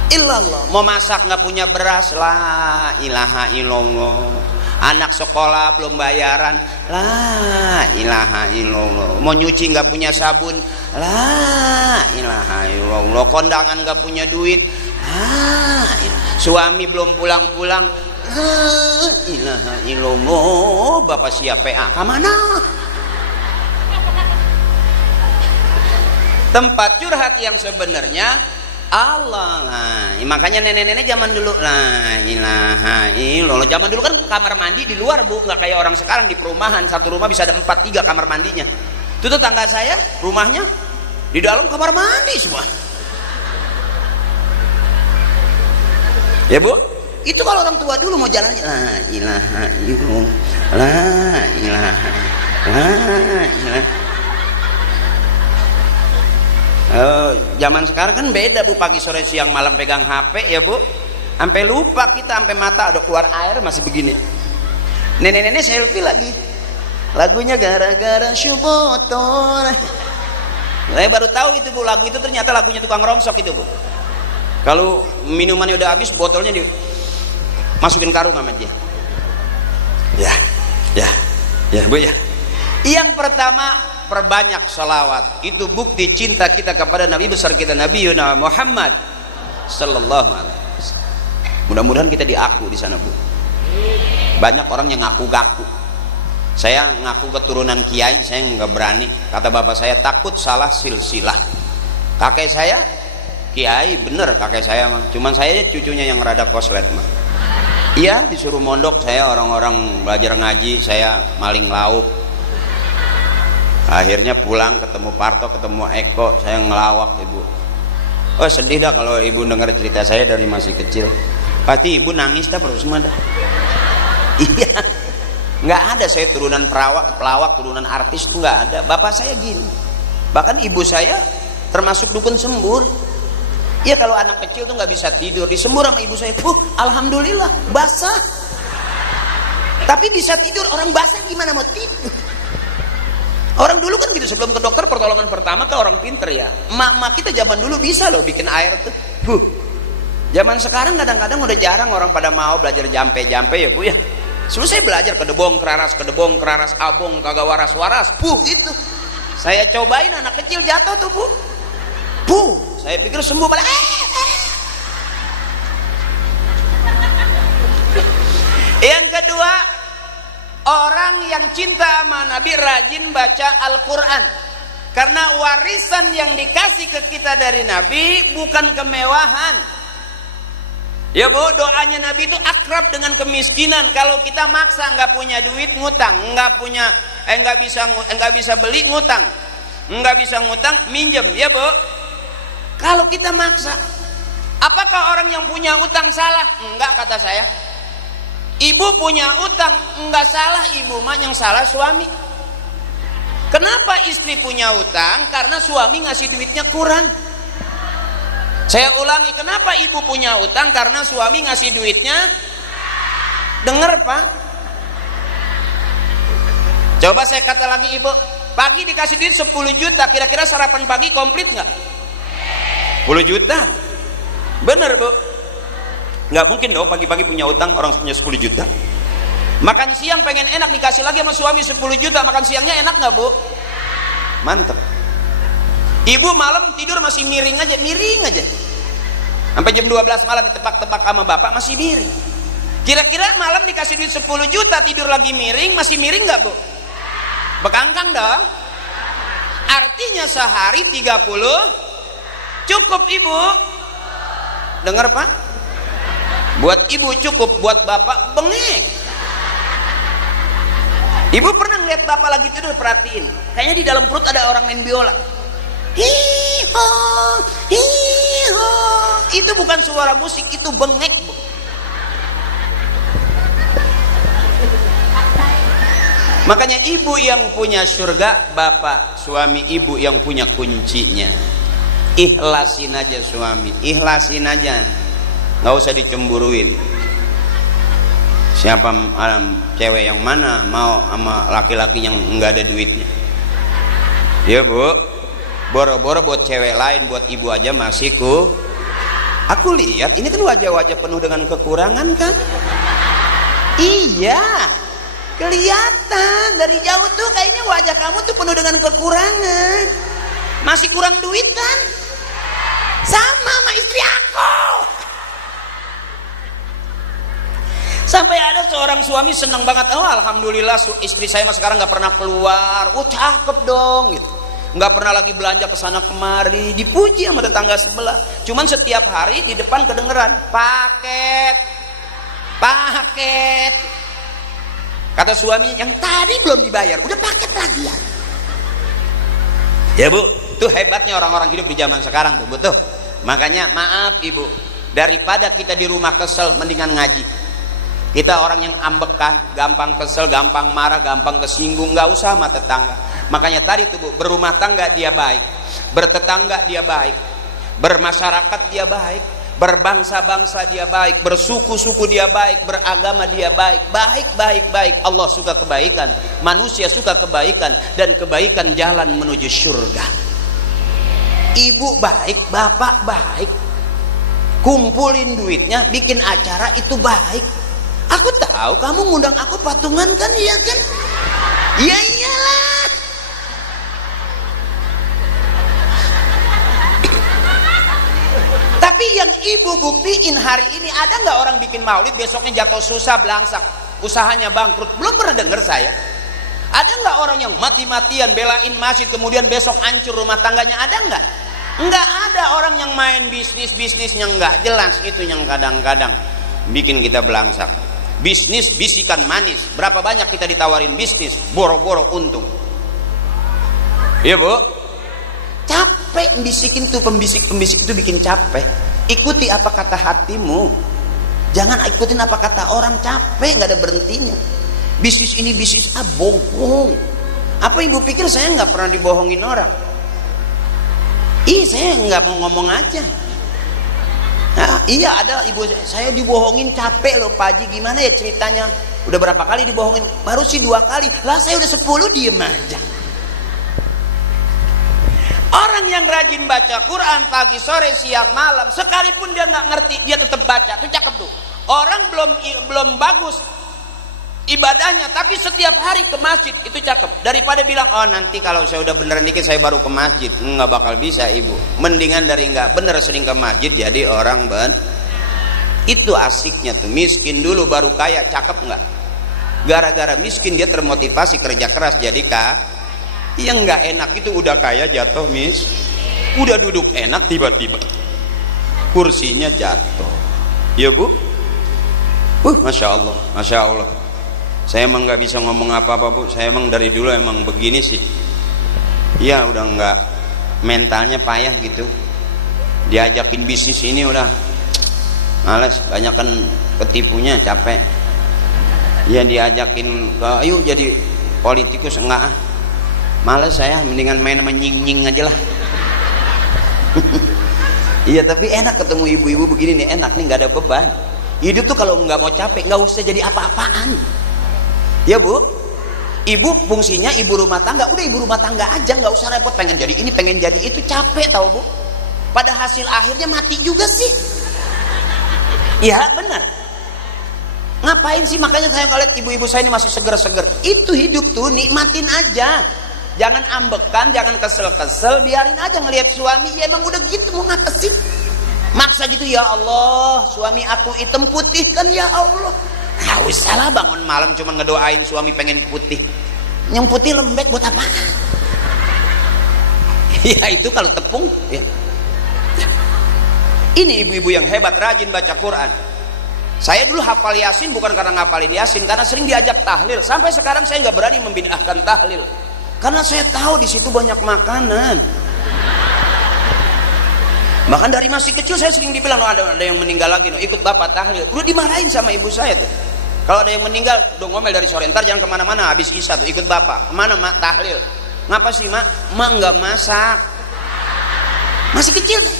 illallah. Mau masak nggak punya beras, la ilaha illallah. Anak sekolah belum bayaran, la ilaha illallah. Mau nyuci nggak punya sabun, la ilaha illallah. Kondangan nggak punya duit, la ilaha. Suami belum pulang-pulang, la ilaha illallah. Bapak siap PA kemana? Tempat curhat yang sebenarnya Allah lah. Makanya nenek-nenek zaman dulu la ilaha illallah. Zaman dulu kan kamar mandi di luar bu, nggak kayak orang sekarang di perumahan. Satu rumah bisa ada 4-3 kamar mandinya. Itu tetangga saya rumahnya di dalam kamar mandi semua. Ya bu, itu kalau orang tua dulu mau jalan la ilaha illallah, la ilaha, la ilaha. Zaman sekarang kan beda bu, pagi sore siang malam pegang HP ya bu, sampai lupa kita, sampai mata ada keluar air masih begini. Nenek-nenek selfie lagi, lagunya gara-gara syubotor. Saya baru tahu itu bu, lagu itu ternyata lagunya tukang rongsok itu bu. Kalau minumannya udah habis, botolnya dimasukin karung sama dia. Ya bu ya. Yang pertama, perbanyak salawat. Itu bukti cinta kita kepada Nabi besar kita, Nabi Muhammad sallallahu alaihi wasallam. Mudah-mudahan kita diaku di sana bu. Banyak orang yang ngaku-ngaku. Saya ngaku keturunan kiai, saya nggak berani. Kata bapak saya, takut salah silsilah. Kakek saya kiai, bener kakek saya mah. Cuman saya cucunya yang rada koslet mah. Iya, disuruh mondok saya, orang-orang belajar ngaji, saya maling lauk. Akhirnya pulang ketemu Parto, ketemu Eko, saya ngelawak ibu. Oh sedih dah kalau ibu dengar cerita saya dari masih kecil. Pasti ibu nangis dah terus mah dah. Iya. Nggak ada saya turunan pelawak, turunan artis tuh nggak ada. Bapak saya gini. Bahkan ibu saya termasuk dukun sembur. Ya kalau anak kecil tuh nggak bisa tidur, disembur sama ibu saya. Alhamdulillah basah. Tapi bisa tidur, orang basah gimana mau tidur? Orang dulu kan gitu, sebelum ke dokter pertolongan pertama ke orang pinter ya. Emak-emak kita zaman dulu bisa loh bikin air tuh. Zaman sekarang kadang-kadang udah jarang orang pada mau belajar jampe-jampe ya Bu ya. Selesai belajar kedebong keraras, abong kagak waras-waras, gitu. Saya cobain anak kecil jatuh tuh Bu. Saya pikir sembuh malah Yang kedua, orang yang cinta sama Nabi rajin baca Al-Quran. Karena warisan yang dikasih ke kita dari Nabi bukan kemewahan. Ya Bu, doanya Nabi itu akrab dengan kemiskinan. Kalau kita maksa nggak punya duit ngutang, nggak bisa beli ngutang, nggak bisa ngutang minjem, ya Bu. Kalau kita maksa, apakah orang yang punya utang salah? Enggak, kata saya. Ibu punya utang, enggak salah ibu mah, yang salah suami. Kenapa istri punya utang? Karena suami ngasih duitnya kurang. Saya ulangi, kenapa ibu punya utang? Karena suami ngasih duitnya. Dengar Pak. Coba saya kata lagi ibu, pagi dikasih duit 10 juta, kira-kira sarapan pagi komplit nggak? 10 juta. Bener Bu. Nggak mungkin dong pagi-pagi punya utang orang punya 10 juta. Makan siang pengen enak, dikasih lagi sama suami 10 juta, makan siangnya enak nggak Bu? Mantep. Ibu malam tidur masih miring aja. Sampai jam 12 malam ditebak-tebak sama bapak masih miring. Kira-kira malam dikasih duit 10 juta tidur lagi miring, masih miring nggak Bu? Bekangkang dong. Artinya sehari 30 cukup Ibu. Dengar Pak? Buat ibu cukup, buat bapak bengek. Ibu pernah ngeliat bapak lagi tidur, perhatiin. Kayaknya di dalam perut ada orang main biola. Hiho, hiho. Itu bukan suara musik, itu bengek Bu. Makanya ibu yang punya surga, bapak suami ibu yang punya kuncinya. Ikhlasin aja suami, ikhlasin aja, nggak usah dicemburuin. Siapa cewek yang mana mau sama laki-laki yang nggak ada duitnya? Ya Bu, boro-boro buat cewek lain, buat ibu aja masih aku lihat ini kan wajah-wajah penuh dengan kekurangan kan? Iya, kelihatan dari jauh tuh kayaknya wajah kamu tuh penuh dengan kekurangan. Masih kurang duit kan? Sama istri aku. Sampai ada seorang suami senang banget, oh alhamdulillah istri saya sekarang nggak pernah keluar, cakep dong gitu. Nggak pernah lagi belanja kesana kemari, dipuji sama tetangga sebelah. Cuman setiap hari di depan kedengeran paket. Kata suami, yang tadi belum dibayar, udah paket lagi ya. Ya Bu, tuh hebatnya orang-orang hidup di zaman sekarang tuh Bu tuh. Makanya maaf Ibu, daripada kita di rumah kesel, mendingan ngaji. Kita orang yang ambekan, gampang kesel, gampang marah, gampang kesinggung, nggak usah sama tetangga. Makanya tadi tuh Bu, berumah tangga dia baik, bertetangga dia baik, bermasyarakat dia baik, berbangsa-bangsa dia baik, bersuku-suku dia baik, beragama dia baik. Baik. Allah suka kebaikan, manusia suka kebaikan, dan kebaikan jalan menuju surga. Ibu baik, bapak baik, kumpulin duitnya, bikin acara itu baik. Aku tahu kamu ngundang aku patungan kan, iya kan? Ya iyalah. Tapi yang ibu buktiin hari ini, ada nggak orang bikin maulid besoknya jatuh susah belangsak, usahanya bangkrut? Belum pernah dengar saya. Ada nggak orang yang mati-matian belain masjid kemudian besok hancur rumah tangganya? Ada nggak? Nggak ada. Orang yang main bisnisnya nggak jelas, itu yang kadang-kadang bikin kita belangsak. Bisnis bisikan manis, berapa banyak kita ditawarin bisnis, boro-boro untung. Iya Bu, capek bisikin tuh, pembisik itu bikin capek. Ikuti apa kata hatimu, jangan ikutin apa kata orang. Capek nggak ada berhentinya. Bisnis ini bisnis bohong. Apa ibu pikir saya nggak pernah dibohongin orang? Saya nggak mau ngomong aja. Nah, iya ada ibu saya dibohongin, capek loh Pak Haji, gimana ya ceritanya? Udah berapa kali dibohongin? Baru sih 2 kali. Lah saya udah 10 diem aja. Orang yang rajin baca Quran pagi, sore, siang, malam, sekalipun dia nggak ngerti, dia tetap baca. Itu cakep tuh. Orang belum bagus ibadahnya, tapi setiap hari ke masjid, itu cakep. Daripada bilang, oh nanti kalau saya udah beneran dikit saya baru ke masjid. Nggak bakal bisa ibu. Mendingan dari nggak bener sering ke masjid jadi orang itu asiknya tuh. Miskin dulu baru kaya, cakep nggak? Gara-gara miskin dia termotivasi kerja keras jadi yang nggak enak itu udah kaya jatuh udah duduk enak tiba-tiba kursinya jatuh. Ya bu, masya Allah, masya Allah. Saya emang nggak bisa ngomong apa-apa bu. Saya emang dari dulu emang begini sih. Ya udah nggak, mentalnya payah gitu. Diajakin bisnis ini udah males, banyak kan ketipunya, capek. Ya diajakin ayo jadi politikus, enggak males saya, mendingan main sama nying-nying aja lah. Iya tapi enak ketemu ibu-ibu begini nih, enak nih, nggak ada beban. Hidup tuh kalau nggak mau capek nggak usah jadi apa-apaan. Ya bu, ibu fungsinya ibu rumah tangga, udah ibu rumah tangga aja, nggak usah repot pengen jadi ini pengen jadi itu, capek tahu bu. Pada hasil akhirnya mati juga sih. Iya benar. Ngapain sih? Makanya saya ngeliat ibu-ibu saya ini masih seger-seger. Itu hidup tuh, nikmatin aja. Jangan ambekan, jangan kesel-kesel, biarin aja ngelihat suami. Ya emang udah gitu, mau ngapa sih? Maksa gitu, ya Allah suami aku hitam putih kan ya Allah. Nah usah lah bangun malam cuma ngedoain suami pengen putih. Yang putih lembek buat apa? Ya itu kalau tepung ya. Ini ibu-ibu yang hebat, rajin baca Quran. Saya dulu hafal Yasin bukan karena ngapalin Yasin, karena sering diajak tahlil. Sampai sekarang saya nggak berani membid'ahkan tahlil, karena saya tahu di situ banyak makanan. Bahkan dari masih kecil saya sering dibilang, ada yang meninggal lagi, ikut bapak tahlil. Udah dimarahin sama ibu saya tuh. Kalau ada yang meninggal, dong ngomel dari sore, ntar jangan kemana-mana, habis isya tuh ikut bapak. Kemana mak? Tahlil. Ngapa sih mak? Mak nggak masak. Masih kecil deh.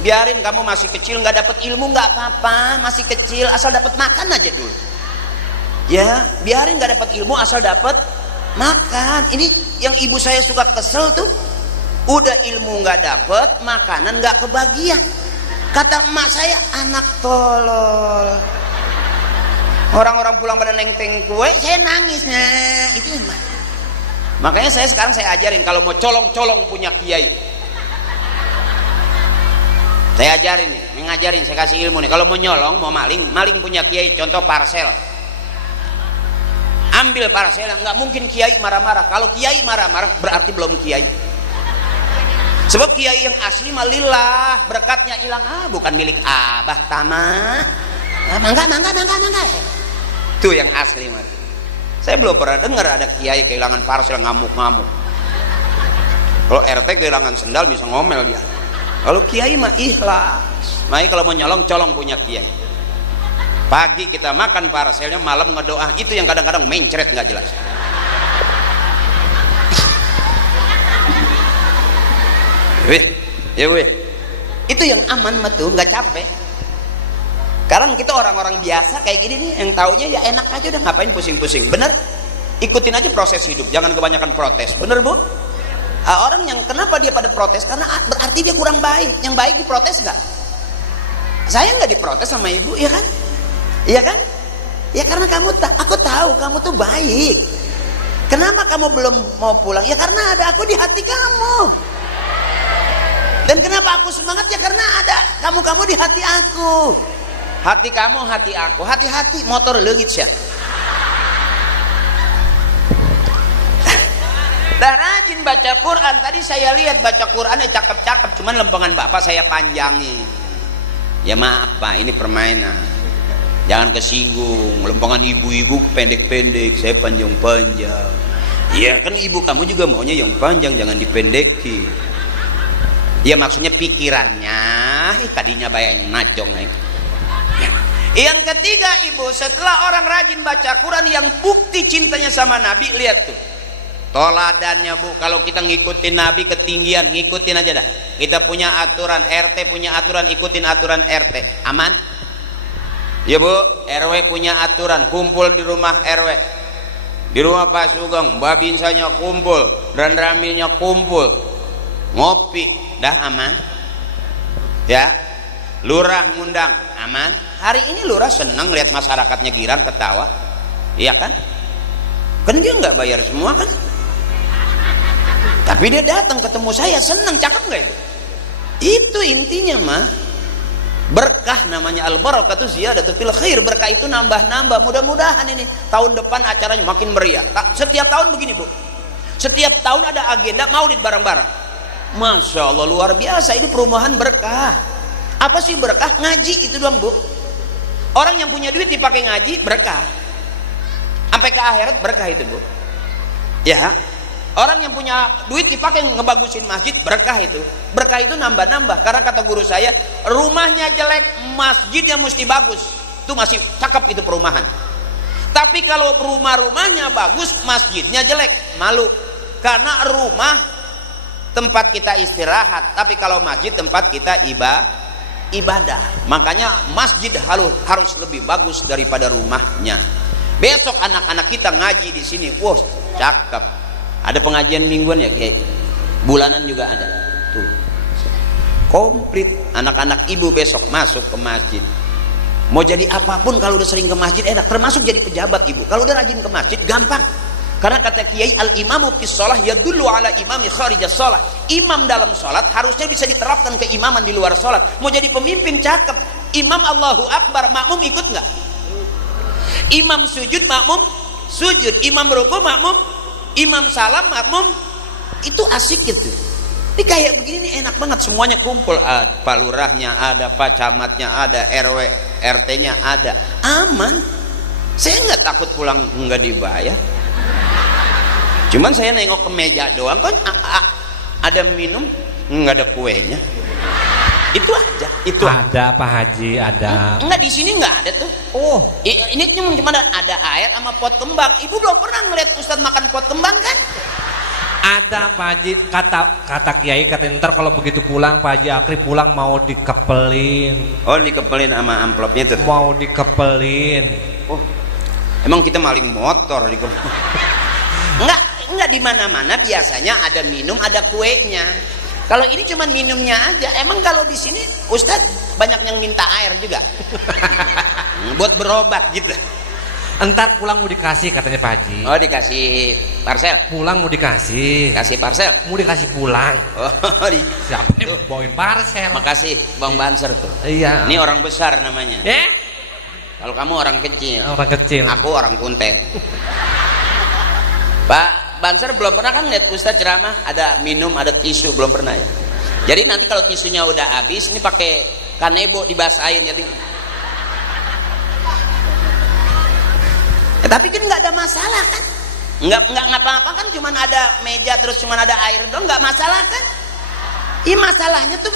Biarin, kamu masih kecil nggak dapat ilmu nggak apa-apa, masih kecil asal dapat makan aja dulu. Ya biarin nggak dapat ilmu asal dapat makan. Ini yang ibu saya suka kesel tuh. Udah ilmu nggak dapet, makanan nggak kebagian. Kata emak saya, anak tolol. Orang-orang pulang pada nenteng kue, saya nangis. Nah itu emak. Makanya sekarang saya ajarin, kalau mau colong-colong punya kiai, saya ajarin nih, ngajarin, saya kasih ilmu nih. Kalau mau nyolong, mau maling punya kiai. Contoh parcel, ambil parcel. Nggak mungkin kiai marah-marah. Kalau kiai marah-marah berarti belum kiai. Sebab kiai yang asli malillah, berkatnya hilang. Bukan milik abah tamah. Mangga. Itu yang asli mah. Saya belum pernah dengar ada kiai kehilangan parcel ngamuk-ngamuk. Kalau RT kehilangan sendal bisa ngomel dia. Kalau kiai mah ikhlas. Makanya kalau mau nyolong, colong punya kiai. Pagi kita makan parcelnya, malam ngedoa. Itu yang kadang-kadang mencret nggak jelas. Itu yang aman mah tuh, nggak capek. Sekarang kita orang-orang biasa kayak gini nih, yang taunya ya enak aja, udah ngapain pusing-pusing. Bener? Ikutin aja proses hidup, jangan kebanyakan protes. Bener bu? Orang yang kenapa dia pada protes, karena berarti dia kurang baik. Yang baik diprotes nggak? Saya nggak diprotes sama ibu, ya kan? Iya kan? Ya karena aku tahu kamu tuh baik. Kenapa kamu belum mau pulang? Ya karena ada aku di hati kamu. Dan kenapa aku semangat? Ya karena ada kamu di hati aku. Hati kamu, hati aku. Hati-hati motor leungit ya. Dah rajin baca Quran. Tadi saya lihat baca Qurannya cakep-cakep, cuman lempengan bapak saya panjangin. Ya maaf pak, ini permainan. Jangan kesinggung. Lempengan ibu-ibu pendek-pendek, saya panjang-panjang. Ya kan ibu kamu juga maunya yang panjang, jangan dipendekin. Ya maksudnya pikirannya, tadinya bayang najong. Ya. Yang ketiga ibu, setelah orang rajin baca Quran yang bukti cintanya sama Nabi, lihat tuh toladannya bu. Kalau kita ngikutin Nabi ketinggian, ngikutin aja dah. Kita punya aturan, RT punya aturan, ikutin aturan RT, aman? Ya bu, RW punya aturan, kumpul di rumah RW, di rumah Pak Sugeng, babinsanya kumpul, dan ramilnya kumpul, ngopi, dah aman? Ya, lurah ngundang, aman? Hari ini lurah senang lihat masyarakatnya girang ketawa, iya kan? Kan dia nggak bayar semua kan? Tapi dia datang ketemu saya, senang, cakep nggak itu? Itu intinya mah. Berkah namanya, al-barakatu ziyadatu fil khair. Berkah itu nambah-nambah. Mudah-mudahan ini tahun depan acaranya makin meriah. Setiap tahun begini bu, setiap tahun ada agenda maulid bareng-bareng. Masya Allah luar biasa, ini perumahan berkah. Apa sih berkah? Ngaji itu doang bu. Orang yang punya duit dipakai ngaji berkah, sampai ke akhirat berkah itu bu. Ya, orang yang punya duit dipakai ngebagusin masjid berkah itu. Berkah itu nambah-nambah. Karena kata guru saya, rumahnya jelek, masjidnya mesti bagus. Itu masih cakep itu perumahan. Tapi kalau rumahnya bagus, masjidnya jelek, malu. Karena rumah tempat kita istirahat, tapi kalau masjid tempat kita ibadah. Makanya masjid harus lebih bagus daripada rumahnya. Besok anak-anak kita ngaji di sini, wah cakep. Ada pengajian mingguan ya, kayak bulanan juga ada. Tuh, komplit. Anak-anak ibu besok masuk ke masjid. Mau jadi apapun kalau udah sering ke masjid enak. Termasuk jadi pejabat ibu. Kalau udah rajin ke masjid gampang. Karena kata Kiai, al-imamu fis shalah yadullu ala imami kharijas shalah. Imam dalam sholat harusnya bisa diterapkan ke imaman di luar sholat. Mau jadi pemimpin cakep. Imam Allahu Akbar, makmum ikut nggak? Imam sujud, makmum sujud. Imam ruku, makmum. Imam salam, makmum. Itu asik gitu. Ini kayak begini nih enak banget, semuanya kumpul. Pak lurahnya ada, Pak camatnya ada, RW RT-nya ada, aman. Saya nggak takut pulang nggak dibayar. Cuman saya nengok ke meja doang kan, ada minum, nggak ada kuenya. Itu aja. Itu ada Pak Haji, ada. Enggak, di sini nggak ada tuh. Oh, ini cuma ada air sama pot kembang. Ibu belum pernah ngeliat Ustadz makan pot kembang kan? Ada Pak Haji, kata Kiai, kata ntar kalau begitu pulang Pak Haji Akri pulang mau dikepelin. Oh, dikepelin sama amplopnya tuh. Mau dikepelin. Oh, emang kita maling motor dikepelin? Enggak, di mana-mana biasanya ada minum, ada kuenya. Kalau ini cuma minumnya aja. Emang kalau di sini Ustadz banyak yang minta air juga. Buat berobat gitu. Entar pulang mau dikasih katanya Pak Haji. Oh, dikasih parcel. Pulang mau dikasih. Kasih parcel. Mau dikasih pulang. Oh, siapa yang bawain parcel? Makasih Bang Banser tuh. Iya. Ini orang besar namanya. Kalau kamu orang kecil. Orang kecil. Aku orang kuntet. Pak Banser belum pernah kan lihat Ustadz ceramah ada minum, ada tisu, belum pernah ya. Jadi nanti kalau tisunya udah habis, ini pakai kanebo dibasahin jadi. Tapi kan nggak ada masalah kan? Nggak ngapa-ngapa kan? Cuman ada meja terus cuman ada air dong, nggak masalah kan? Ini masalahnya tuh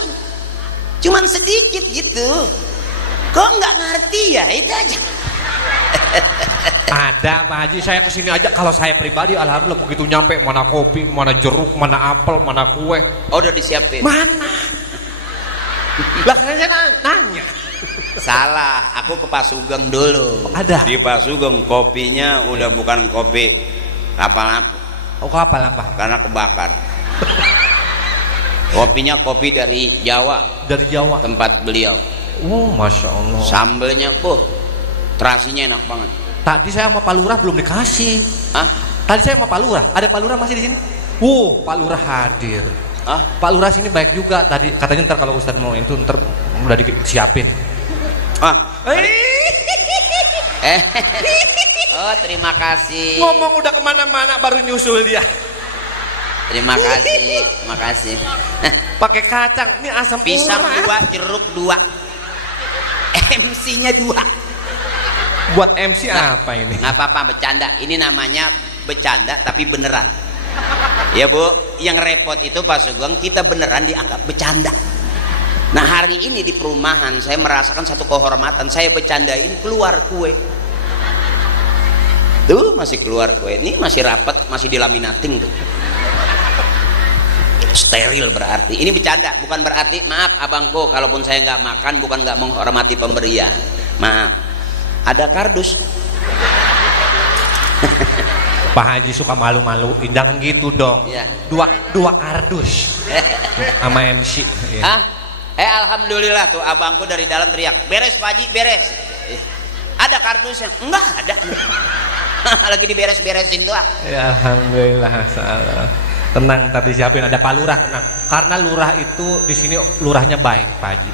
cuman sedikit gitu. Kok nggak ngerti ya? Itu aja. Ada Pak Haji, saya kesini aja. Kalau saya pribadi alhamdulillah begitu nyampe, mana kopi, mana jeruk, mana apel, mana kue. Oh, udah disiapin. Mana? Lah saya nanya. Salah, aku ke Pak Sugeng dulu. Ada. Di Pak Sugeng kopinya udah bukan kopi kapal apa. Oh, kapal apa? Karena kebakar. Kopinya kopi dari Jawa. Dari Jawa. Tempat beliau. Oh, masya Allah. Sambelnya, terasinya enak banget. Tadi saya sama Pak Lurah belum dikasih. Hah? Tadi saya sama Pak Lurah. Ada Pak Lurah masih di sini? Pak Lurah hadir. Pak Lurah sini baik juga. Tadi katanya ntar kalau Ustadz mau itu ntar udah disiapin. Oh, terima kasih. Ngomong udah kemana-mana baru nyusul dia. Terima kasih, makasih. Pakai kacang, ini asam pisang urat. 2, jeruk 2. MC-nya 2. Buat MC apa ini? Nggak apa-apa, bercanda. Ini namanya bercanda tapi beneran. Ya Bu, yang repot itu Pak Sugeng, kita beneran dianggap bercanda. Nah hari ini di perumahan saya merasakan satu kehormatan, saya bercandain keluar kue. Tuh masih keluar kue, ini masih rapat, masih dilaminating tuh. Steril berarti, ini bercanda, bukan berarti maaf abangku, kalaupun saya nggak makan bukan nggak menghormati pemberian, maaf. Ada kardus. Pak Haji suka malu-maluin, jangan gitu dong. Ya. Dua kardus sama MC. Ya. Alhamdulillah tuh abangku dari dalam teriak, beres Pak Haji, beres. Ada kardusnya? Enggak ada. Lagi diberes-beresin doang. Ya, alhamdulillah, salah. Tenang, tadi siapin ada Pak Lurah, tenang. Karena lurah itu di sini lurahnya baik, Pak Haji.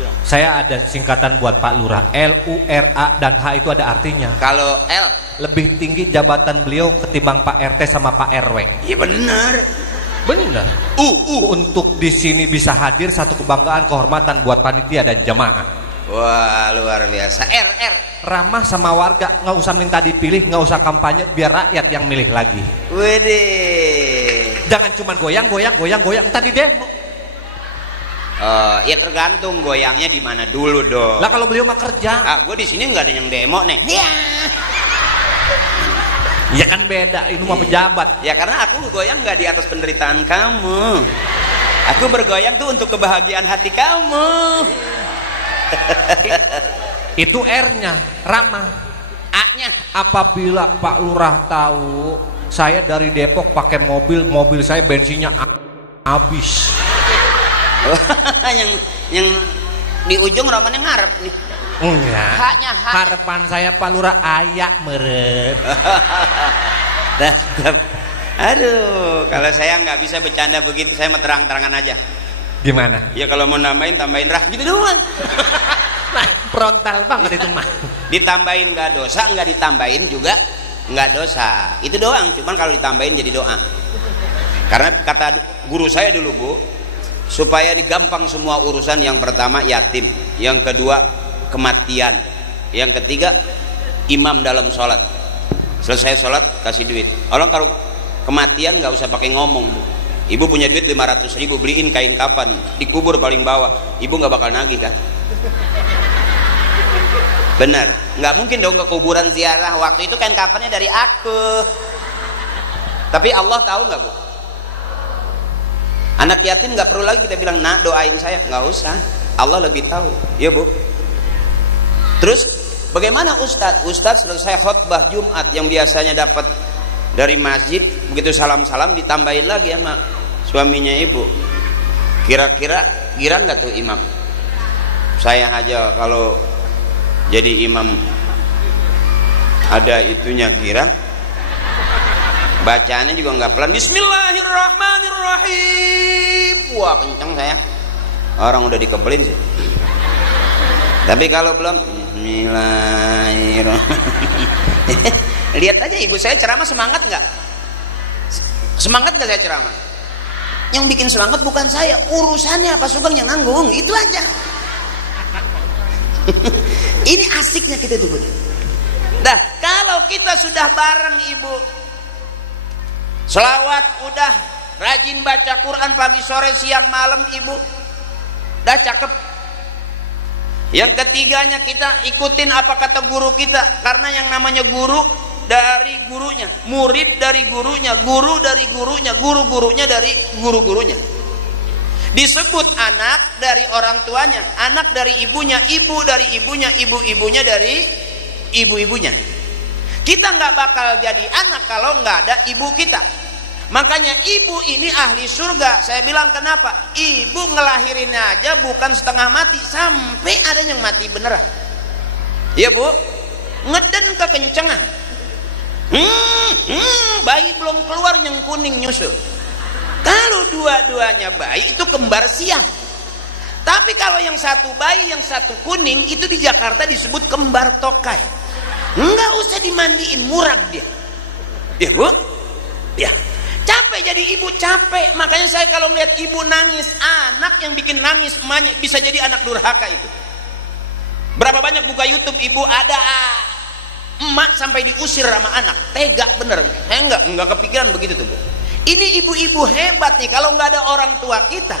Ya. Saya ada singkatan buat Pak Lurah, LURA dan H itu ada artinya. Kalau L lebih tinggi jabatan beliau ketimbang Pak RT sama Pak RW. Iya benar. Benar. Untuk di sini bisa hadir satu kebanggaan, kehormatan buat panitia dan jemaah. Wah, luar biasa. R ramah sama warga, nggak usah minta dipilih, nggak usah kampanye, biar rakyat yang milih lagi. Widih. Jangan cuma goyang tadi demo. Ya tergantung goyangnya di mana dulu dong. Lah kalau beliau mah kerja. Gue di sini nggak ada yang demo nih. Ya kan beda, ini mah pejabat. Ya karena aku goyang nggak di atas penderitaan kamu. Aku bergoyang tuh untuk kebahagiaan hati kamu. Itu R-nya, ramah. A-nya, apabila Pak Lurah tahu saya dari Depok pakai mobil saya bensinnya habis. yang di ujung romannya ngarep nih. Enggak. Haknya. Harapan saya Pak Lurah ayak meret. Aduh, kalau saya nggak bisa bercanda begitu, saya mau terang-terangan aja. Gimana? Ya kalau mau tambahin rah gitu doang. Nah, frontal banget itu mah. Ditambahin nggak dosa, nggak ditambahin juga nggak dosa. Itu doang. Cuman kalau ditambahin jadi doa. Karena kata guru saya dulu, Bu, supaya digampang semua urusan, yang pertama yatim, yang kedua kematian, yang ketiga imam dalam sholat. Selesai sholat kasih duit. Orang kalau kematian nggak usah pakai ngomong, Bu. Ibu punya duit 500.000, beliin kain kafan, dikubur paling bawah, ibu nggak bakal nagih kan? Benar, nggak mungkin dong ke kuburan ziarah. Waktu itu kain kafannya dari aku. Tapi Allah tahu nggak, Bu? Anak yatim nggak perlu lagi kita bilang, nak doain saya, nggak usah. Allah lebih tahu, ya Bu. Terus bagaimana Ustadz? Ustadz selesai khutbah Jumat yang biasanya dapat dari masjid, begitu salam-salam ditambahin lagi sama suaminya ibu. Kira-kira girang nggak tuh imam? Saya aja kalau jadi imam ada itunya girang. Bacaannya juga nggak pelan. Bismillahirrahmanirrahim. Wah kenceng saya. Orang udah dikebelin sih. Tapi kalau belum Bismillahirrahmanirrahim. Lihat aja ibu saya ceramah semangat nggak? Semangat nggak saya ceramah? Yang bikin semangat bukan saya, urusannya Pak Sugeng yang nanggung, itu aja. Ini asiknya kita tuh. Nah, kalau kita sudah bareng ibu, selawat udah, rajin baca Quran pagi sore siang malam ibu, dah cakep. Yang ketiganya kita ikutin apa kata guru kita, karena yang namanya guru dari gurunya, murid dari gurunya, guru dari gurunya, guru-gurunya dari guru-gurunya. Disebut anak dari orang tuanya, anak dari ibunya, ibu dari ibunya, ibu-ibunya dari ibu-ibunya. Kita nggak bakal jadi anak kalau nggak ada ibu kita. Makanya ibu ini ahli surga. Saya bilang kenapa? Ibu ngelahirin aja bukan setengah mati, sampai ada yang mati beneran. Iya Bu, ngeden kekencengan. Bayi belum keluar yang kuning nyusul. Kalau dua-duanya bayi itu kembar siang. Tapi kalau yang satu bayi yang satu kuning itu di Jakarta disebut kembar tokai. Enggak usah dimandiin, murag dia. Ya Bu, ya. Capek jadi ibu, capek. Makanya saya kalau melihat ibu nangis, anak yang bikin nangis emaknya bisa jadi anak durhaka itu. Berapa banyak buka YouTube ibu ada emak sampai diusir sama anak, tega bener. Saya enggak kepikiran begitu tuh Bu. Ini ibu-ibu hebat nih. Kalau nggak ada orang tua kita,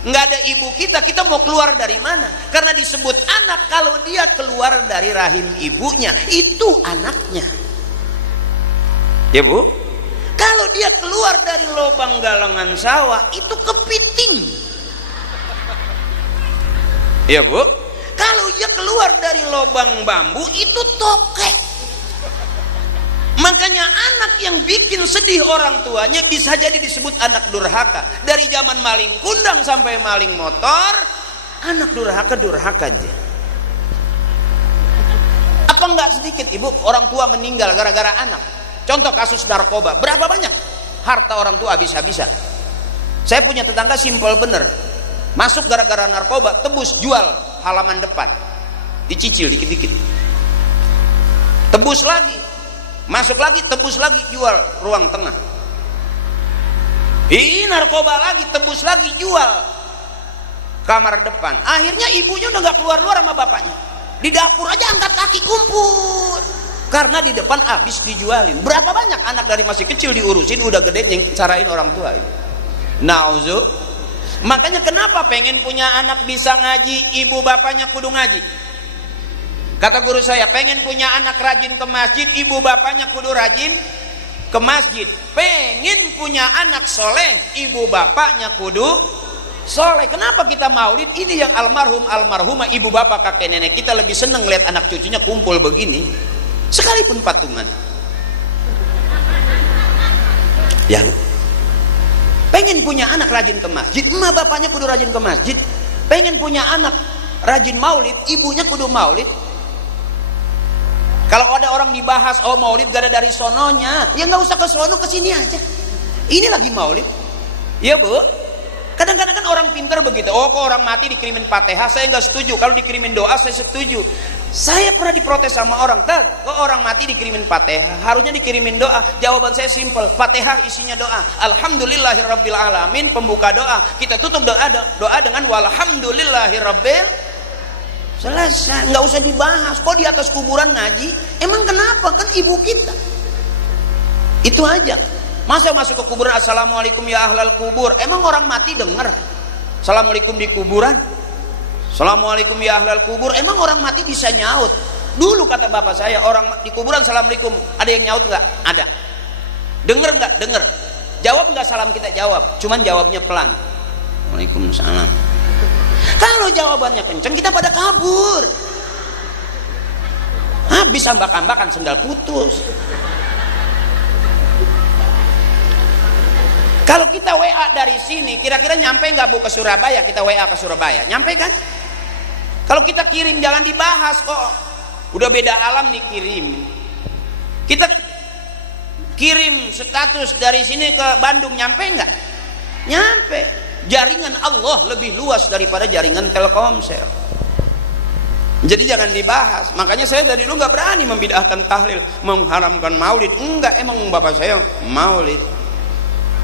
Nggak ada ibu kita mau keluar dari mana? Karena disebut anak kalau dia keluar dari rahim ibunya, itu anaknya. Ya Bu? Kalau dia keluar dari lubang galangan sawah, itu kepiting. Ya Bu? Kalau dia keluar dari lubang bambu, itu tokek. Makanya anak yang bikin sedih orang tuanya bisa jadi disebut anak durhaka. Dari zaman maling kundang sampai maling motor, anak durhaka dia. Apa enggak sedikit ibu orang tua meninggal gara-gara anak? Contoh kasus narkoba, berapa banyak harta orang tua habis-habisan. Saya punya tetangga simpel bener, masuk gara-gara narkoba, tebus jual halaman depan, dicicil dikit-dikit, tebus lagi, masuk lagi, tebus lagi, jual ruang tengah. Narkoba lagi, tebus lagi, jual kamar depan. Akhirnya ibunya udah gak keluar-luar sama bapaknya. Di dapur aja angkat kaki kumpul. Karena di depan habis dijualin. Berapa banyak anak dari masih kecil diurusin, udah gede yang carain orang tua. Nauzu. Makanya kenapa pengen punya anak bisa ngaji, ibu bapaknya kudu ngaji. Kata guru saya, pengen punya anak rajin ke masjid, ibu bapaknya kudu rajin ke masjid. Pengen punya anak soleh, ibu bapaknya kudu soleh. Kenapa kita maulid? Ini yang almarhumah ibu bapak kakek nenek kita lebih seneng lihat anak cucunya kumpul begini, sekalipun patungan. Ya, pengen punya anak rajin ke masjid, emak bapaknya kudu rajin ke masjid. Pengen punya anak rajin maulid, ibunya kudu maulid. Kalau ada orang dibahas, oh maulid gak ada dari sononya, ya nggak usah ke sono, ke sini aja. Ini lagi maulid, ya Bu. Kadang-kadang kan orang pintar begitu. Oh, kok orang mati dikirimin Fatihah, saya nggak setuju. Kalau dikirimin doa, saya setuju. Saya pernah diprotes sama orang, kok orang mati dikirimin Fatihah, harusnya dikirimin doa. Jawaban saya simpel, Fatihah isinya doa. Alhamdulillahirabbil alamin, pembuka doa. Kita tutup doa dengan walhamdulillahirabbil. Selesai, nggak usah dibahas. Kok di atas kuburan ngaji? Emang kenapa? Kan ibu kita. Itu aja. Masa masuk ke kuburan, assalamualaikum ya ahlal kubur? Emang orang mati dengar assalamualaikum di kuburan? Assalamualaikum ya ahlal kubur? Emang orang mati bisa nyaut? Dulu kata bapak saya, orang di kuburan assalamualaikum, ada yang nyaut nggak? Ada. Dengar nggak? Dengar. Jawab nggak salam kita? Jawab. Cuman jawabnya pelan. Waalaikumsalam. Kalau jawabannya kenceng, kita pada kabur. Habis ambak-ambakan, sendal putus. Kalau kita WA dari sini, kira-kira nyampe nggak Bu ke Surabaya? Kita WA ke Surabaya, nyampe kan? Kalau kita kirim jangan dibahas kok. Udah beda alam dikirim. Kita kirim status dari sini ke Bandung, nyampe nggak? Nyampe. Jaringan Allah lebih luas daripada jaringan Telkomsel. Jadi jangan dibahas. Makanya saya dari dulu nggak berani membid'ahkan tahlil, mengharamkan maulid. Enggak, emang bapak saya maulid.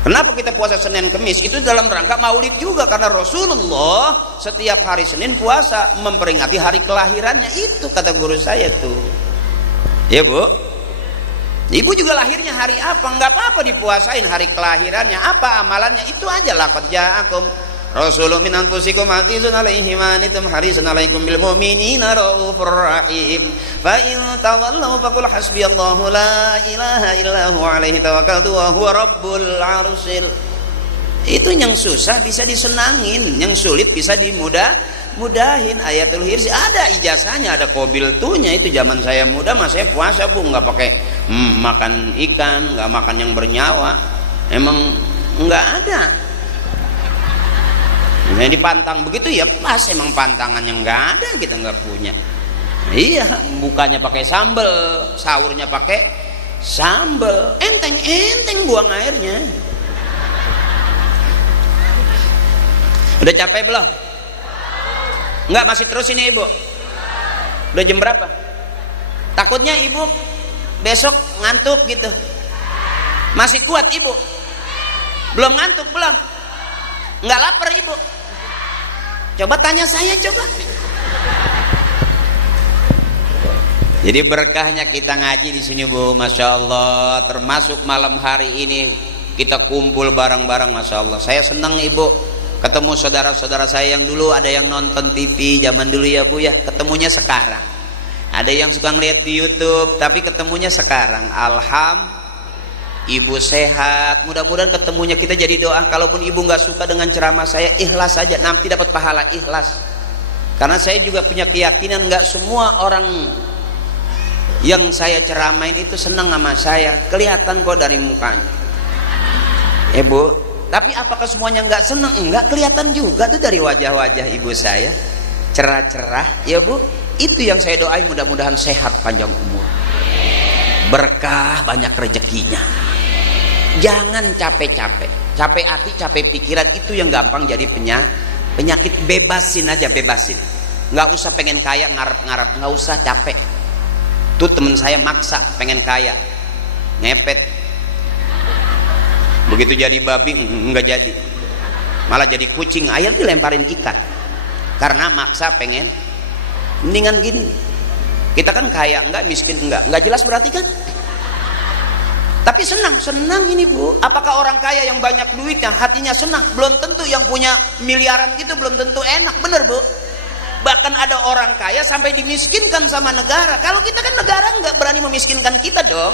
Kenapa kita puasa Senin Kemis? Itu dalam rangka maulid juga, karena Rasulullah setiap hari Senin puasa memperingati hari kelahirannya. Itu kata guru saya tuh. Ya Bu, ibu juga lahirnya hari apa? Enggak apa-apa dipuasain hari kelahirannya. Apa amalannya? Itu aja. Laqad ja'akum rasulun min anfusikum azizun 'alaihi ma anittum harisun 'alaikum bil mu'minina raufur rahim. Fa in tawallaw faqul hasbiyallahu la ilaha illa huwa 'alaihi tawakkaltu wa huwa rabbul 'arsyil. Itu yang susah bisa disenangin, yang sulit bisa dimudahin. Ayatul Hirsi ada ijazahnya, ada qabil tuhnya. Itu zaman saya muda mah saya puasa Bu, nggak pakai makan ikan, nggak makan yang bernyawa. Emang nggak ada. Nah, dipantang begitu ya pas, emang pantangan yang nggak ada, kita nggak punya. Iya, bukanya pakai sambel, sahurnya pakai sambel, enteng buang airnya. Udah capek belum? Nggak, masih terus ini Ibu? Udah jam berapa? Takutnya Ibu besok ngantuk gitu. Masih kuat Ibu? Belum ngantuk belum? Nggak lapar Ibu? Coba tanya saya coba. Jadi berkahnya kita ngaji di sini Bu, masya Allah. Termasuk malam hari ini kita kumpul bareng-bareng, masya Allah. Saya senang Ibu. ketemu saudara-saudara saya yang dulu ada yang nonton TV zaman dulu ya Bu ya, ketemunya sekarang. Ada yang suka ngeliat di YouTube tapi ketemunya sekarang. Alhamdulillah ibu sehat, mudah-mudahan ketemunya kita jadi doa. Kalaupun ibu nggak suka dengan ceramah saya, ikhlas saja, nanti dapat pahala ikhlas. Karena saya juga punya keyakinan nggak semua orang yang saya ceramain itu senang sama saya, kelihatan kok dari mukanya. Bu, tapi apakah semuanya nggak senang? Enggak, kelihatan juga tuh dari wajah-wajah ibu saya, cerah-cerah ya Bu. Itu yang saya doain, mudah-mudahan sehat panjang umur, berkah, banyak rezekinya. Jangan capek-capek, capek hati, capek pikiran, itu yang gampang jadi penyakit. Bebasin aja, bebasin. Nggak usah pengen kaya, ngarep-ngarep, nggak usah capek. Tuh temen saya maksa pengen kaya, ngepet. Begitu jadi babi nggak jadi, malah jadi kucing, ayam dilemparin ikan. Karena maksa pengen. Mendingan gini, kita kan kaya enggak, miskin enggak jelas berarti kan. Tapi senang ini Bu. Apakah orang kaya yang banyak duitnya hatinya senang? Belum tentu. Yang punya miliaran gitu belum tentu enak, bener Bu. Bahkan ada orang kaya sampai dimiskinkan sama negara. Kalau kita kan negara nggak berani memiskinkan kita dong.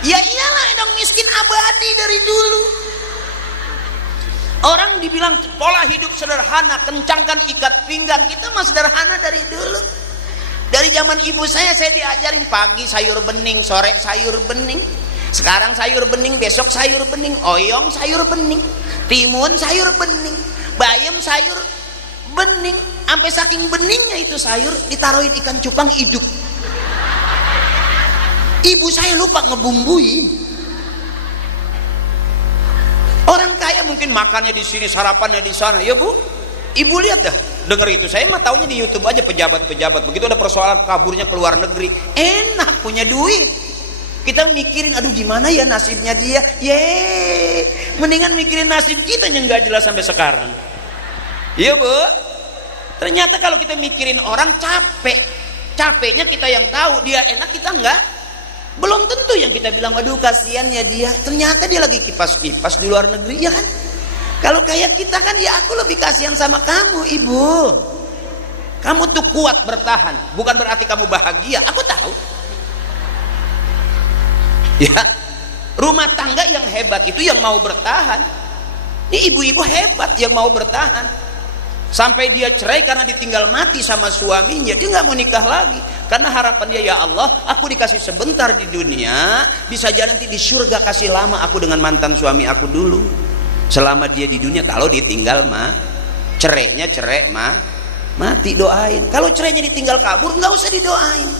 Ya iyalah dong, miskin abadi dari dulu. Orang dibilang pola hidup sederhana, kencangkan ikat pinggang, kita mah sederhana dari dulu. Dari zaman ibu saya diajarin pagi sayur bening, sore sayur bening. Sekarang sayur bening, besok sayur bening, oyong sayur bening, timun sayur bening, bayam sayur bening. Sampai saking beningnya itu sayur ditaruhin ikan cupang hidup. Ibu saya lupa ngebumbuin. Orang kaya mungkin makannya di sini, sarapannya di sana. Ya Bu, ibu lihat dah, dengar itu. Saya mah taunya di YouTube aja pejabat-pejabat. Begitu ada persoalan kaburnya ke luar negeri, enak punya duit. Kita mikirin, aduh gimana ya nasibnya dia. Mendingan mikirin nasib kita yang nggak jelas sampai sekarang. Iya Bu. Ternyata kalau kita mikirin orang capek, capeknya kita yang tahu, dia enak kita enggak. Belum tentu yang kita bilang, aduh kasihannya dia. Ternyata dia lagi kipas-kipas di luar negeri, ya kan? Kalau kayak kita kan, ya aku lebih kasihan sama kamu, Ibu. Kamu tuh kuat bertahan, bukan berarti kamu bahagia. Aku tahu. Ya, rumah tangga yang hebat itu yang mau bertahan. Ini ibu-ibu hebat yang mau bertahan. Sampai dia cerai karena ditinggal mati sama suaminya, dia nggak mau nikah lagi. Karena harapan dia, ya Allah, aku dikasih sebentar di dunia, bisa jadi nanti di surga kasih lama aku dengan mantan suami aku dulu. Selama dia di dunia, kalau ditinggal cerainya cerai mati, doain. Kalau cerainya ditinggal kabur, nggak usah didoain.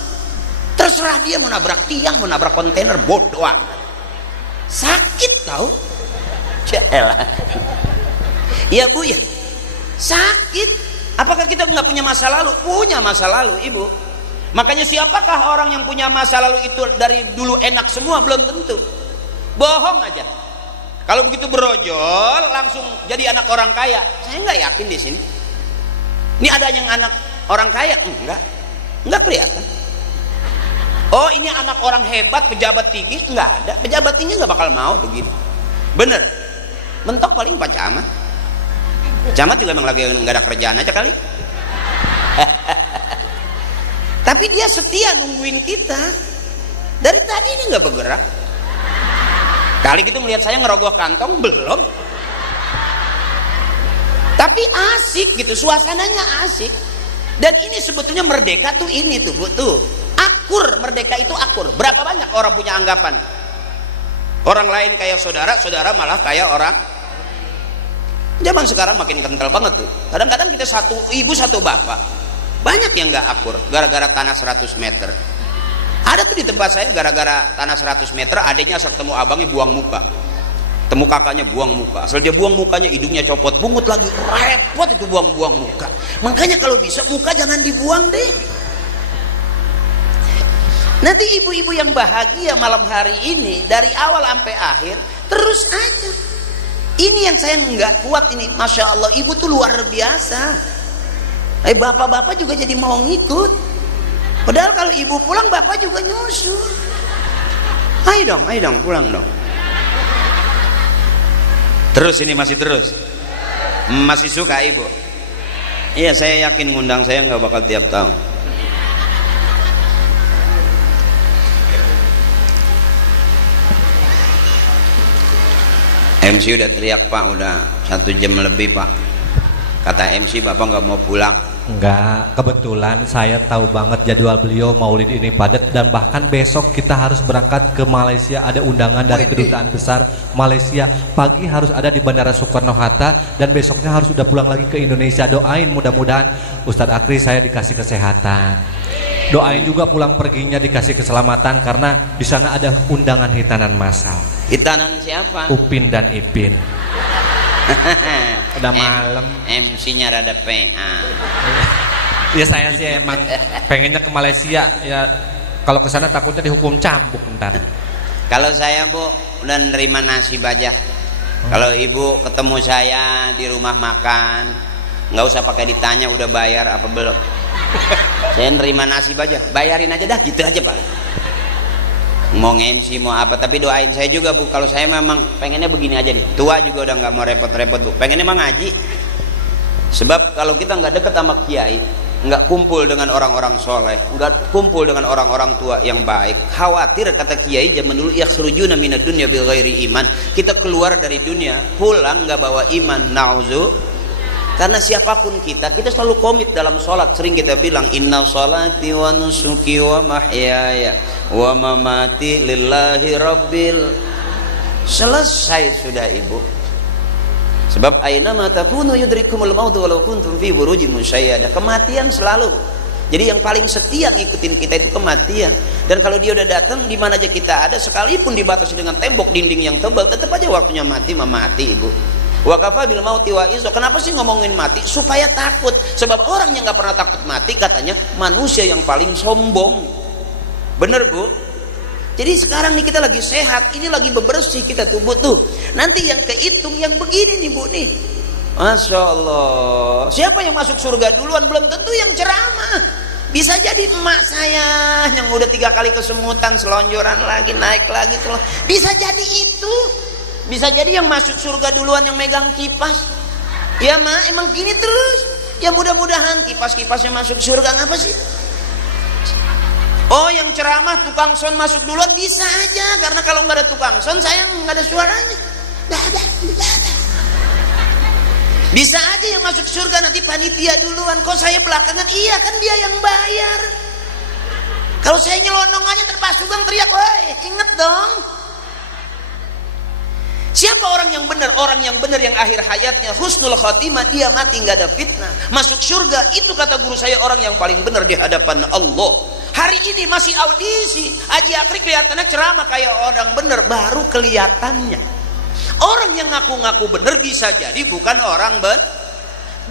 Terserah dia mau nabrak tiang, mau nabrak kontainer, bodoh amat. Sakit tahu? Jaelah. Ya Bu ya, sakit. Apakah kita nggak punya masa lalu? Punya masa lalu, Ibu. Makanya siapakah orang yang punya masa lalu itu dari dulu enak semua? Belum tentu. Bohong aja. Kalau begitu berojol langsung jadi anak orang kaya. Saya nggak yakin di sini. Ini ada yang anak orang kaya? Enggak kelihatan. Oh ini anak orang hebat, pejabat tinggi? Enggak ada. Pejabat tinggi nggak bakal mau begitu. Bener. Mentok paling Pak Camat. Camat juga memang lagi nggak ada kerjaan aja kali. Tapi dia setia nungguin kita. Dari tadi ini nggak bergerak. Kali gitu ngelihat saya ngerogoh kantong belum. Tapi asik gitu, suasananya asik. Dan ini sebetulnya merdeka tuh ini tuh Bu tuh. Akur, merdeka itu akur. Berapa banyak orang punya anggapan orang lain kayak saudara, saudara malah kayak orang. Zaman sekarang makin kental banget tuh. Kadang-kadang kita satu ibu satu bapak, banyak yang nggak akur gara-gara tanah 100 meter. Ada tuh di tempat saya gara-gara tanah 100 meter, adiknya asal ketemu abangnya buang muka, temu kakaknya buang muka. Asal dia buang mukanya, hidungnya copot, bungut lagi, repot itu buang-buang muka. Makanya kalau bisa muka jangan dibuang deh. Nanti ibu-ibu yang bahagia malam hari ini dari awal sampai akhir terus aja. Ini yang saya nggak kuat ini. Masya Allah, ibu tuh luar biasa. Bapak-bapak juga jadi mau ngikut. Padahal kalau ibu pulang bapak juga nyusul. Ayo dong pulang dong. Terus ini masih terus. Masih suka ibu? Iya, saya yakin ngundang saya nggak bakal tiap tahun. MC udah teriak Pak, udah 1 jam lebih Pak. Kata MC Bapak nggak mau pulang. Enggak, kebetulan saya tahu banget jadwal beliau maulid ini padat, dan bahkan besok kita harus berangkat ke Malaysia, ada undangan dari Kedutaan Besar Malaysia. Pagi harus ada di Bandara Soekarno-Hatta dan besoknya harus sudah pulang lagi ke Indonesia. Doain mudah-mudahan Ustadz Akri saya dikasih kesehatan. Doain juga pulang perginya dikasih keselamatan, karena di sana ada undangan hitanan massal. Hitanan siapa? Upin dan Ipin. Udah malam. MC-nya rada PA. Ya saya sih emang pengennya ke Malaysia. Ya kalau ke sana takutnya dihukum cambuk ntar. Kalau saya Bu udah nerima nasib aja. Kalau ibu ketemu saya di rumah makan, nggak usah pakai ditanya udah bayar apa belum. Saya nerima nasib aja, bayarin aja dah, gitu aja Pak. Mau MC mau apa, tapi doain saya juga Bu. Kalau saya memang pengennya begini aja nih, tua juga udah nggak mau repot-repot Bu, pengennya emang ngaji. Sebab kalau kita nggak deket sama kiai, nggak kumpul dengan orang-orang soleh, nggak kumpul dengan orang-orang tua yang baik, khawatir kata kiai zaman dulu, yakhrujuna minad dunya bighairi iman. Kita keluar dari dunia pulang nggak bawa iman, nauzu. Karena siapapun kita selalu komit dalam sholat. Sering kita bilang inna sholati wa nusuki wa mahyaya wa mamati lillahi rabbil. Selesai sudah ibu. Sebab aina ma takunu yudrikumul maut walau kuntum fi burujim musyayyada. Kematian selalu. Jadi yang paling setia ngikutin kita itu kematian. Dan kalau dia udah datang di mana aja kita ada, sekalipun dibatasi dengan tembok dinding yang tebal, tetap aja waktunya mati mati ibu. Wa kafa bil mauti wa izo. Kenapa sih ngomongin mati? Supaya takut. Sebab orang yang nggak pernah takut mati katanya manusia yang paling sombong. Bener Bu? Jadi sekarang nih kita lagi sehat, ini lagi bebersih kita tubuh tuh. Nanti yang kehitung yang begini nih Bu nih. Masya Allah. Siapa yang masuk surga duluan? Belum tentu yang ceramah. Bisa jadi emak saya yang udah 3 kali kesemutan, selonjoran lagi, naik lagi. Bisa jadi itu. Bisa jadi yang masuk surga duluan yang megang kipas. Ya Ma, emang gini terus. Ya mudah-mudahan kipas-kipasnya masuk surga. Ngapa sih? Oh, yang ceramah tukang son masuk duluan bisa aja. Karena kalau nggak ada tukang son, saya nggak ada suaranya. Bisa aja yang masuk surga nanti panitia duluan. Kok saya belakangan? Iya kan dia yang bayar. Kalau saya nyelonong aja terpas tukang teriak, woi inget dong. Siapa orang yang benar? Orang yang benar yang akhir hayatnya husnul khotimah, dia mati nggak ada fitnah, masuk surga. Itu kata guru saya orang yang paling benar di hadapan Allah. Hari ini masih audisi, Haji Akri kelihatannya ceramah kayak orang benar, baru kelihatannya. Orang yang ngaku-ngaku benar bisa jadi bukan orang benar.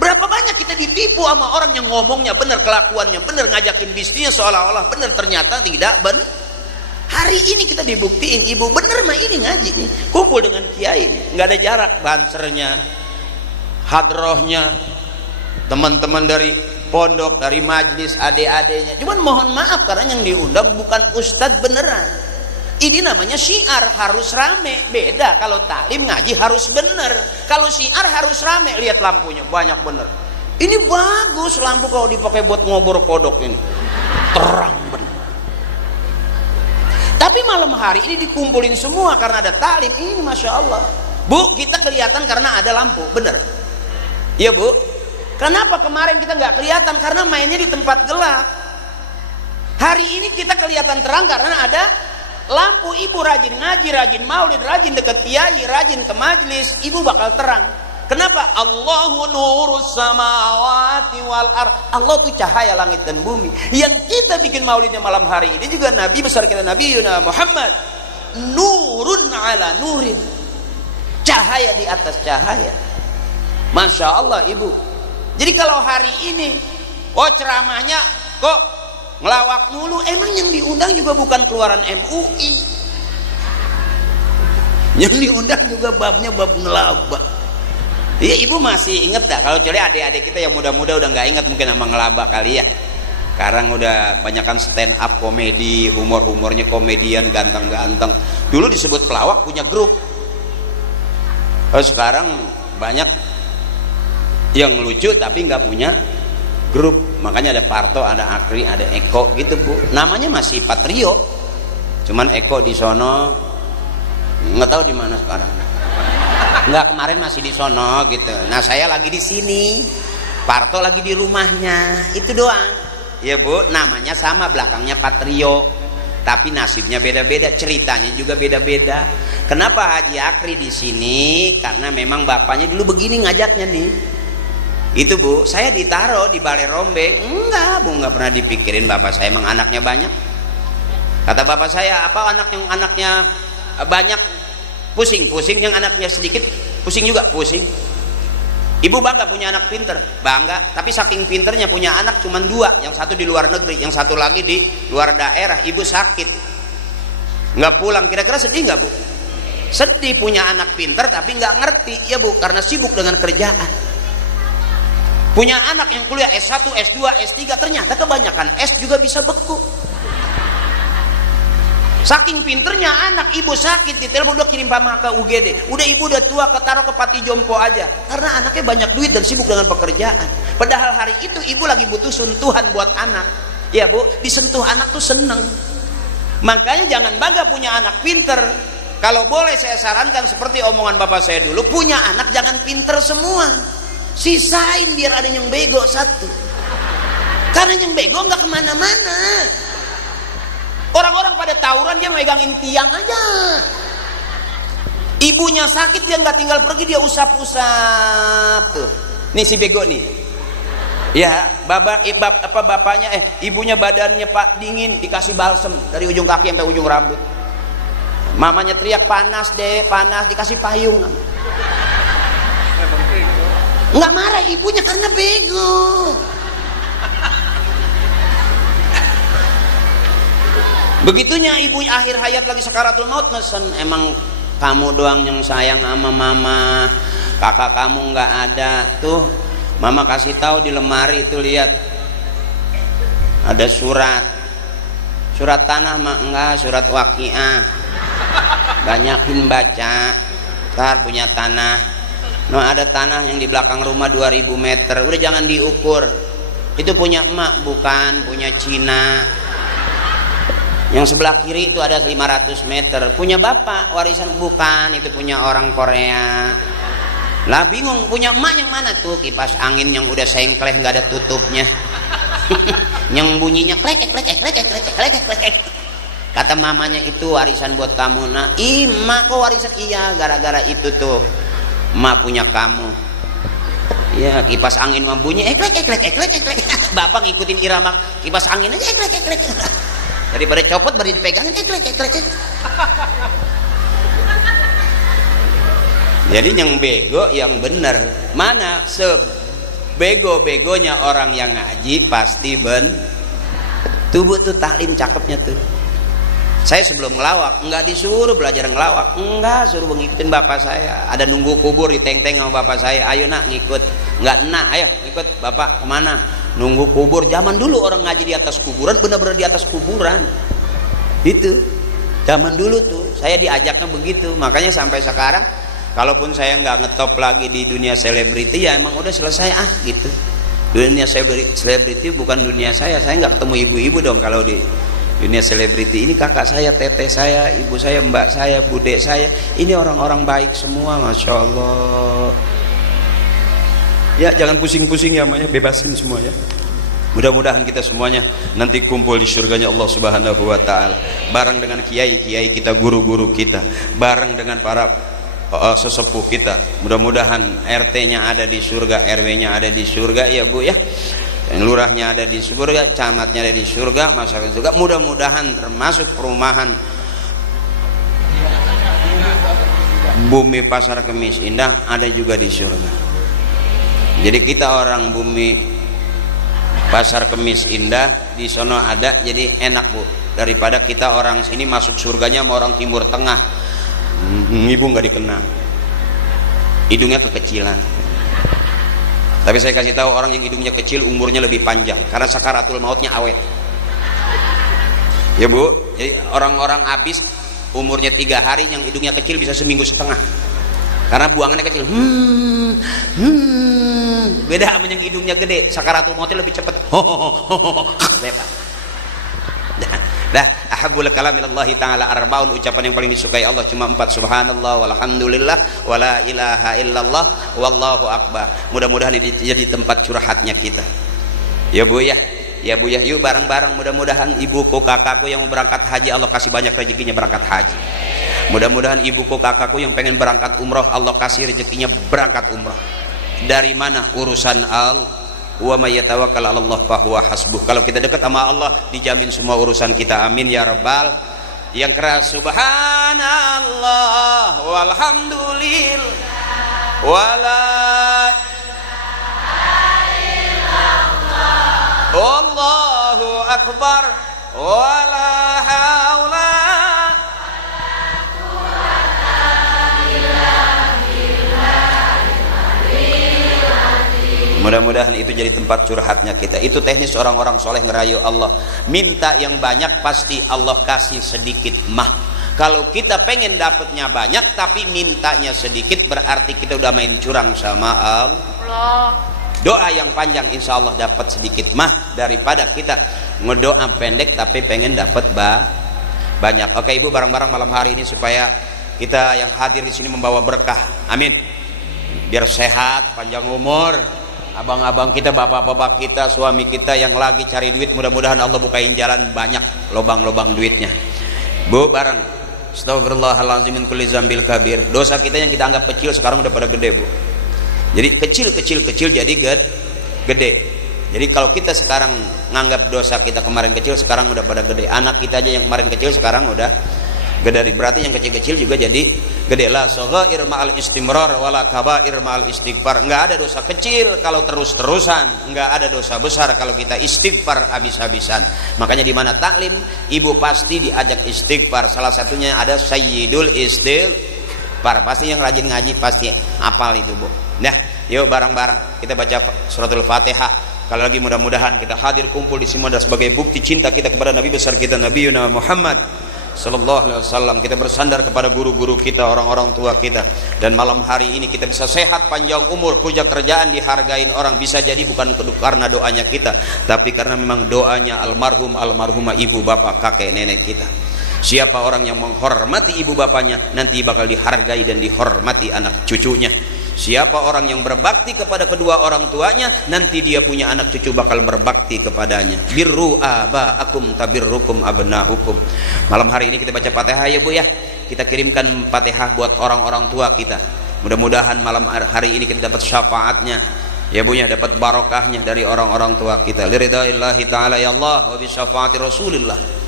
Berapa banyak kita ditipu sama orang yang ngomongnya benar, kelakuannya benar, ngajakin bisnisnya seolah-olah benar, ternyata tidak benar. Hari ini kita dibuktiin ibu bener mah ini ngaji nih, kumpul dengan kiai nih, nggak ada jarak, bansernya, hadrohnya, teman-teman dari pondok, dari majlis, adik-adiknya. Cuman mohon maaf karena yang diundang bukan ustadz beneran. Ini namanya syiar, harus rame. Beda kalau taklim ngaji harus bener. Kalau syiar harus rame. Lihat lampunya banyak bener. Ini bagus lampu kalau dipakai buat ngobor kodok ini, terang bener. Tapi malam hari ini dikumpulin semua karena ada taklim. Ini Masya Allah Bu, kita kelihatan karena ada lampu, bener? Iya Bu. Kenapa kemarin kita nggak kelihatan? Karena mainnya di tempat gelap. Hari ini kita kelihatan terang karena ada lampu. Ibu rajin ngaji, rajin maulid, rajin deket kiai, rajin ke majlis, ibu bakal terang. Kenapa? Allahu nurus samawati wal ardh. Allah itu cahaya langit dan bumi. Yang kita bikin maulidnya malam hari ini juga Nabi besar kita Nabi Yuna Muhammad. Nurun ala nurin. Cahaya di atas cahaya. Masya Allah ibu. Jadi kalau hari ini, oh ceramahnya kok ngelawak mulu. Emang yang diundang juga bukan keluaran MUI. Yang diundang juga babnya bab ngelabak. Iya ibu masih inget dah, kalau kecuali adik-adik kita yang muda-muda udah nggak inget mungkin sama ngelabak kali ya. Sekarang udah banyakan stand up komedi, humor-humornya komedian ganteng-ganteng. Dulu disebut pelawak punya grup. Sekarang banyak yang lucu tapi nggak punya grup. Makanya ada Parto, ada Akri, ada Eko gitu Bu, namanya masih Patrio, cuman Eko di sono nggak tahu di mana sekarang. Nggak, kemarin masih di sono gitu. Nah saya lagi di sini, Parto lagi di rumahnya, itu doang ya Bu. Namanya sama, belakangnya Patrio, tapi nasibnya beda-beda, ceritanya juga beda-beda. Kenapa Haji Akri di sini? Karena memang bapaknya dulu begini ngajaknya nih. Itu Bu, saya ditaruh di Balai Rombeng. Enggak Bu, nggak pernah dipikirin bapak saya emang anaknya banyak. Kata bapak saya, apa anak yang anaknya banyak pusing, yang anaknya sedikit pusing juga, pusing. Ibu bangga punya anak pinter, bangga, tapi saking pinternya punya anak cuma 2, yang satu di luar negeri, yang satu lagi di luar daerah. Ibu sakit, nggak pulang. Kira-kira sedih nggak Bu? Sedih, punya anak pinter tapi nggak ngerti ya Bu, karena sibuk dengan kerjaan. Punya anak yang kuliah S1, S2, S3, ternyata kebanyakan S juga bisa beku. Saking pinternya anak, ibu sakit, ditelepon udah kirim pamah ke UGD, udah ibu udah tua, ketaruh ke Pati Jompo aja, karena anaknya banyak duit dan sibuk dengan pekerjaan. Padahal hari itu ibu lagi butuh sentuhan buat anak ya Bu, disentuh anak tuh seneng. Makanya jangan bangga punya anak pinter. Kalau boleh saya sarankan seperti omongan bapak saya dulu, punya anak jangan pinter semua, sisain biar ada yang bego satu, karena yang bego nggak kemana-mana. Orang-orang pada tawuran dia megangin tiang aja. Ibunya sakit dia nggak tinggal pergi, dia usap-usap tuh. Nih si bego nih. Ya, bapaknya ibunya badannya Pak dingin, dikasih balsem dari ujung kaki sampai ujung rambut. Mamanya teriak panas deh, panas, dikasih payung. Nggak marah ibunya karena bego. Begitunya ibu akhir hayat lagi sakaratul maut, mesen, emang kamu doang yang sayang sama mama, kakak kamu nggak ada. Tuh mama kasih tahu di lemari itu, lihat ada surat tanah mah enggak, surat waqiah, banyakin baca, ntar punya tanah. No, ada tanah yang di belakang rumah 2000 meter, udah jangan diukur, itu punya emak bukan punya Cina. Yang sebelah kiri itu ada 500 meter, punya bapak, warisan bukan, itu punya orang Korea. Lah bingung, punya emak yang mana? Tuh kipas angin yang udah sengkleh nggak ada tutupnya. Yang bunyinya klek klek klek klek klek klek. Kata mamanya, itu warisan buat kamu. Nah, emak kok warisan? Iya, gara-gara itu tuh emak punya kamu. Ya, kipas angin mah bunyi klek klek klek klek. Bapak ngikutin irama kipas angin aja klek klek. Daripada copot baru dipegangin klek. Jadi yang bego yang bener. Mana sebego-begonya orang yang ngaji pasti tubuh tuh taklim cakepnya tuh. Saya sebelum ngelawak enggak disuruh belajar ngelawak, enggak, suruh ngikutin bapak saya. Ada nunggu kubur diteng-teng sama bapak saya, ayo nak ngikut. Enggak enak, ayo ikut bapak kemana? Nunggu kubur. Zaman dulu orang ngaji di atas kuburan, benar-benar di atas kuburan. Itu zaman dulu tuh saya diajaknya begitu. Makanya sampai sekarang kalaupun saya nggak ngetop lagi di dunia selebriti, ya emang udah selesai gitu. Dunia selebriti bukan dunia saya nggak ketemu ibu-ibu dong kalau di dunia selebriti. Ini kakak saya, teteh saya, ibu saya, mbak saya, bude saya, ini orang-orang baik semua, masya Allah. Ya jangan pusing-pusing ya, makanya bebasin semua ya. Mudah-mudahan kita semuanya nanti kumpul di surganya Allah Subhanahu wa taala, bareng dengan kiai-kiai kita, guru-guru kita, bareng dengan para sesepuh kita. Mudah-mudahan RT-nya ada di surga, RW-nya ada di surga ya Bu ya. Lurahnya ada di surga, camatnya ada di surga, masyarakat juga. Mudah-mudahan termasuk perumahan Bumi Pasar Kemis Indah ada juga di surga. Jadi kita orang Bumi Pasar Kemis Indah di sono ada, jadi enak Bu, daripada kita orang sini masuk surganya sama orang Timur Tengah. Ibu nggak dikenal, hidungnya kekecilan. Tapi saya kasih tahu, orang yang hidungnya kecil umurnya lebih panjang karena sakaratul mautnya awet. Ya Bu, jadi orang-orang habis umurnya 3 hari, yang hidungnya kecil bisa 1,5 minggu. Karena buangannya kecil. Beda sama yang hidungnya gede. Sakaratul maut lebih cepat. Lepas. Dah, ahabbul kalam ilallahi ta'ala arbaun, ucapan yang paling disukai Allah cuma 4, subhanallah walhamdulillah wala ilaha illallah wallahu akbar. Mudah-mudahan ini jadi tempat curhatnya kita. Ya Bu ya. Ya Bu ya, yuk bareng-bareng, mudah-mudahan ibuku kakakku yang mau berangkat haji Allah kasih banyak rezekinya berangkat haji. Mudah-mudahan ibuku kakakku yang pengen berangkat umroh Allah kasih rezekinya berangkat umroh. Dari mana urusan Allah? Wa may yatawakkal 'ala Allah fa huwa hasbuh. Kalau kita dekat sama Allah dijamin semua urusan kita. Amin ya rabbal. Yang keras subhanallah walhamdulillah wala Allahu akbar wala haula. Mudah-mudahan itu jadi tempat curhatnya kita. Itu teknis orang-orang soleh ngerayu Allah. Minta yang banyak pasti Allah kasih sedikit mah. Kalau kita pengen dapatnya banyak tapi mintanya sedikit, berarti kita udah main curang sama Allah. Doa yang panjang insya Allah dapat sedikit mah, daripada kita ngedoa pendek tapi pengen dapat banyak. Oke Ibu, bareng-bareng malam hari ini supaya kita yang hadir di sini membawa berkah. Amin. Biar sehat, panjang umur. Abang-abang kita, bapak-bapak kita, suami kita yang lagi cari duit, mudah-mudahan Allah bukain jalan banyak lobang-lobang duitnya. Bu, bareng. Astagfirullahaladzim min kulli zambil kabir. Dosa kita yang kita anggap kecil sekarang udah pada gede, Bu. Jadi kecil jadi gede. Jadi kalau kita sekarang nganggap dosa kita kemarin kecil, sekarang udah pada gede. Anak kita aja yang kemarin kecil sekarang udah gede. Berarti yang kecil-kecil juga jadi gede. La saghair ma'al istimrar wala kabair ma'al istighfar. Enggak ada dosa kecil kalau terus-terusan, enggak ada dosa besar kalau kita istighfar habis-habisan. Makanya di mana taklim, ibu pasti diajak istighfar. Salah satunya ada sayyidul istighfar. Pasti yang rajin ngaji pasti hafal itu, Bu. Nah, yuk bareng-bareng kita baca suratul Fatihah. Kalau lagi mudah-mudahan kita hadir kumpul di sini adalah sebagai bukti cinta kita kepada Nabi besar kita Nabi Muhammad sallallahu alaihi wasallam. Kita bersandar kepada guru-guru kita, orang-orang tua kita, dan malam hari ini kita bisa sehat, panjang umur, punya kerjaan, dihargain orang. Bisa jadi bukan karena doanya kita, tapi karena memang doanya almarhumah ibu bapak kakek nenek kita. Siapa orang yang menghormati ibu bapaknya nanti bakal dihargai dan dihormati anak cucunya. Siapa orang yang berbakti kepada kedua orang tuanya, nanti dia punya anak cucu bakal berbakti kepadanya. Birru aba'akum tabirrukum abna'ukum. Malam hari ini kita baca Fatihah ya Bu ya. Kita kirimkan Fatihah buat orang-orang tua kita. Mudah-mudahan malam hari ini kita dapat syafaatnya. Ya Bu ya, dapat barokahnya dari orang-orang tua kita. Liridaillahi ta'ala ya Allah wa bi syafaati Rasulillah.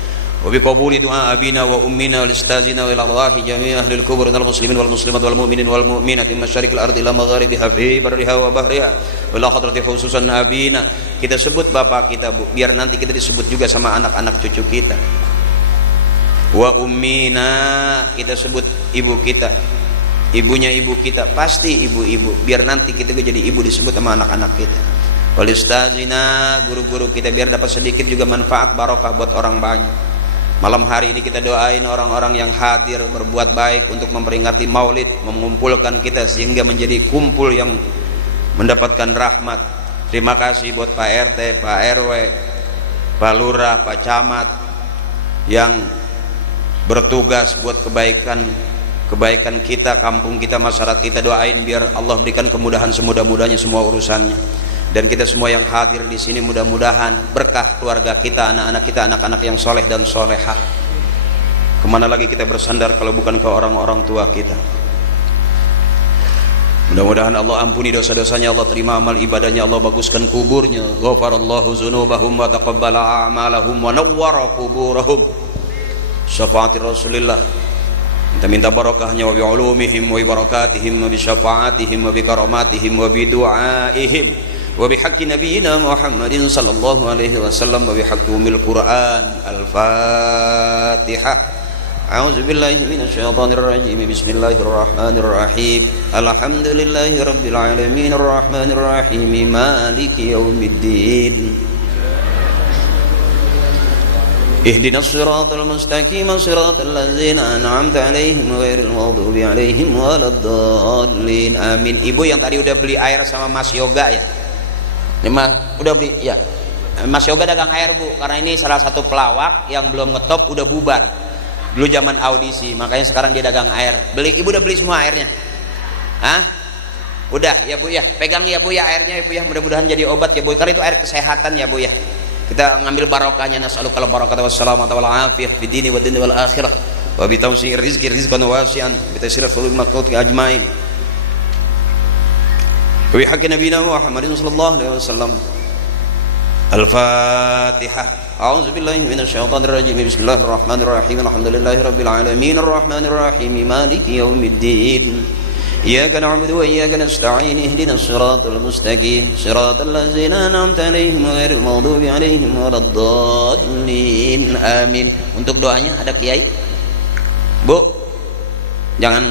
وبقبول دعاء أبينا وأمنا والأستاذنا وإلى الله جميع أهل الكبر من المسلمين والمسلمات والمؤمنين والمؤمنات من مشارق الأرض إلى مغاربها في برها وبحرها وإلى حضرة خصوصا أبينا. Kita sebut bapak kita Bu, biar nanti kita disebut juga sama anak-anak cucu kita. Wa ummina, kita sebut ibu kita, ibunya ibu kita, pasti ibu-ibu, biar nanti kita jadi ibu disebut sama anak-anak kita. Wal ustazina, guru-guru kita, biar dapat sedikit juga manfaat barokah buat orang banyak. Malam hari ini kita doain orang-orang yang hadir berbuat baik untuk memperingati Maulid, mengumpulkan kita sehingga menjadi kumpul yang mendapatkan rahmat. Terima kasih buat Pak RT, Pak RW, Pak Lurah, Pak Camat yang bertugas buat kebaikan kita, kampung kita, masyarakat kita. Doain biar Allah berikan kemudahan semudah-mudahnya semua urusannya. Dan kita semua yang hadir di sini mudah-mudahan berkah keluarga kita, anak-anak kita, anak-anak yang soleh dan solehah. Kemana lagi kita bersandar kalau bukan ke orang-orang tua kita? Mudah-mudahan Allah ampuni dosa-dosanya, Allah terima amal ibadahnya, Allah baguskan kuburnya. Ghafarallahu dzunubahum wa taqabbala a'malahum wa nawwara kuburahum. Syafaati Rasulillah. Kita minta barakahnya wa bi ulumihim wa bi barakatihim wa bi syafaatihim wa bi karamatihim wa bi du'aihim. وبحق نبينا محمد صلى الله عليه وسلم وبحق القرآن الفاتحة. أعوذ بالله من الشيطان الرجيم. بسم الله الرحمن الرحيم. الحمد لله رب العالمين الرحمن الرحيم مالك يوم الدين ihdinas siratal mustaqim siratal ladzina an'amta 'alaihim ghairil maghdubi 'alaihim waladdallin. Amin. Ibu yang tadi udah beli air sama Mas Yoga ya? Ini udah beli ya. Mas Yoga dagang air Bu, karena ini salah satu pelawak yang belum ngetop udah bubar. Dulu zaman audisi, makanya sekarang dia dagang air. Ibu udah beli semua airnya? Hah? Udah ya Bu ya. Pegang ya Bu ya airnya ya Bu ya. Mudah-mudahan jadi obat ya Bu. Karena itu air kesehatan ya Bu ya. Kita ngambil barokahnya. Nas'alukal barakata wassalamata wal afiyah fid dini wad dunya wal akhirah. Wa bi tawsi'ir rizqi rizqan wasi'an bi tasirrif qulub maqut ajmain. Wa bi haqqi nabiyina Muhammadin sallallahu alaihi wasallam. Al-Fatihah. A'udzu billahi minasyaitonir rajim. Bismillahirrahmanirrahim. Alhamdulillahirabbil alamin arrahmanir rahim maliki yaumiddin. Iyyaka na'budu wa iyyaka nasta'in ihdinas siratal mustaqim siratal ladzina an'amta 'alaihim ghairil maghdubi 'alaihim waladdallin. Amin. Untuk doanya ada kiai? Bu, jangan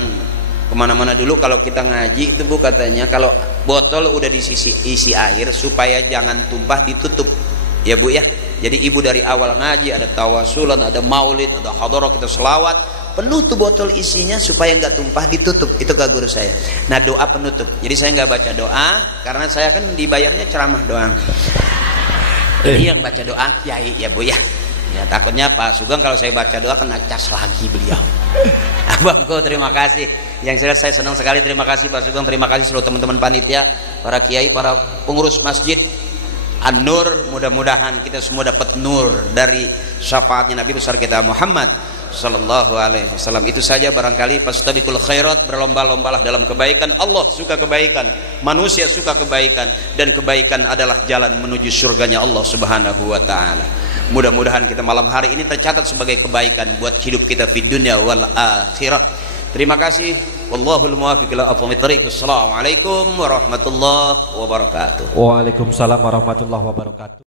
kemana-mana dulu. Kalau kita ngaji itu Bu katanya kalau botol udah isi air supaya jangan tumpah ditutup ya Bu ya. Jadi ibu dari awal ngaji ada tawasulan, ada maulid, ada hadarah, kita selawat penuh tuh botol isinya supaya nggak tumpah ditutup. Itu ke guru saya. Nah doa penutup. Jadi saya nggak baca doa karena saya kan dibayarnya ceramah doang. Jadi yang baca doa kiai ya Bu ya. Ya takutnya Pak Sugeng kalau saya baca doa kena cas lagi beliau. Abangku terima kasih. Yang jelas saya senang sekali. Terima kasih Pak Sugeng. Terima kasih seluruh teman-teman panitia, para kiai, para pengurus masjid An-Nur. Mudah-mudahan kita semua dapat nur dari syafaatnya Nabi besar kita Muhammad sallallahu alaihi wasallam. Itu saja barangkali. Fastabiqul khairat, berlomba-lombalah dalam kebaikan. Allah suka kebaikan, manusia suka kebaikan, dan kebaikan adalah jalan menuju surganya Allah Subhanahu wa taala. Mudah-mudahan kita malam hari ini tercatat sebagai kebaikan buat hidup kita di dunia wal akhirah. Terima kasih. Wallahul muwaffiq ila aqwamit thariq. Assalamualaikum warahmatullahi wabarakatuh. Waalaikumsalam warahmatullahi wabarakatuh.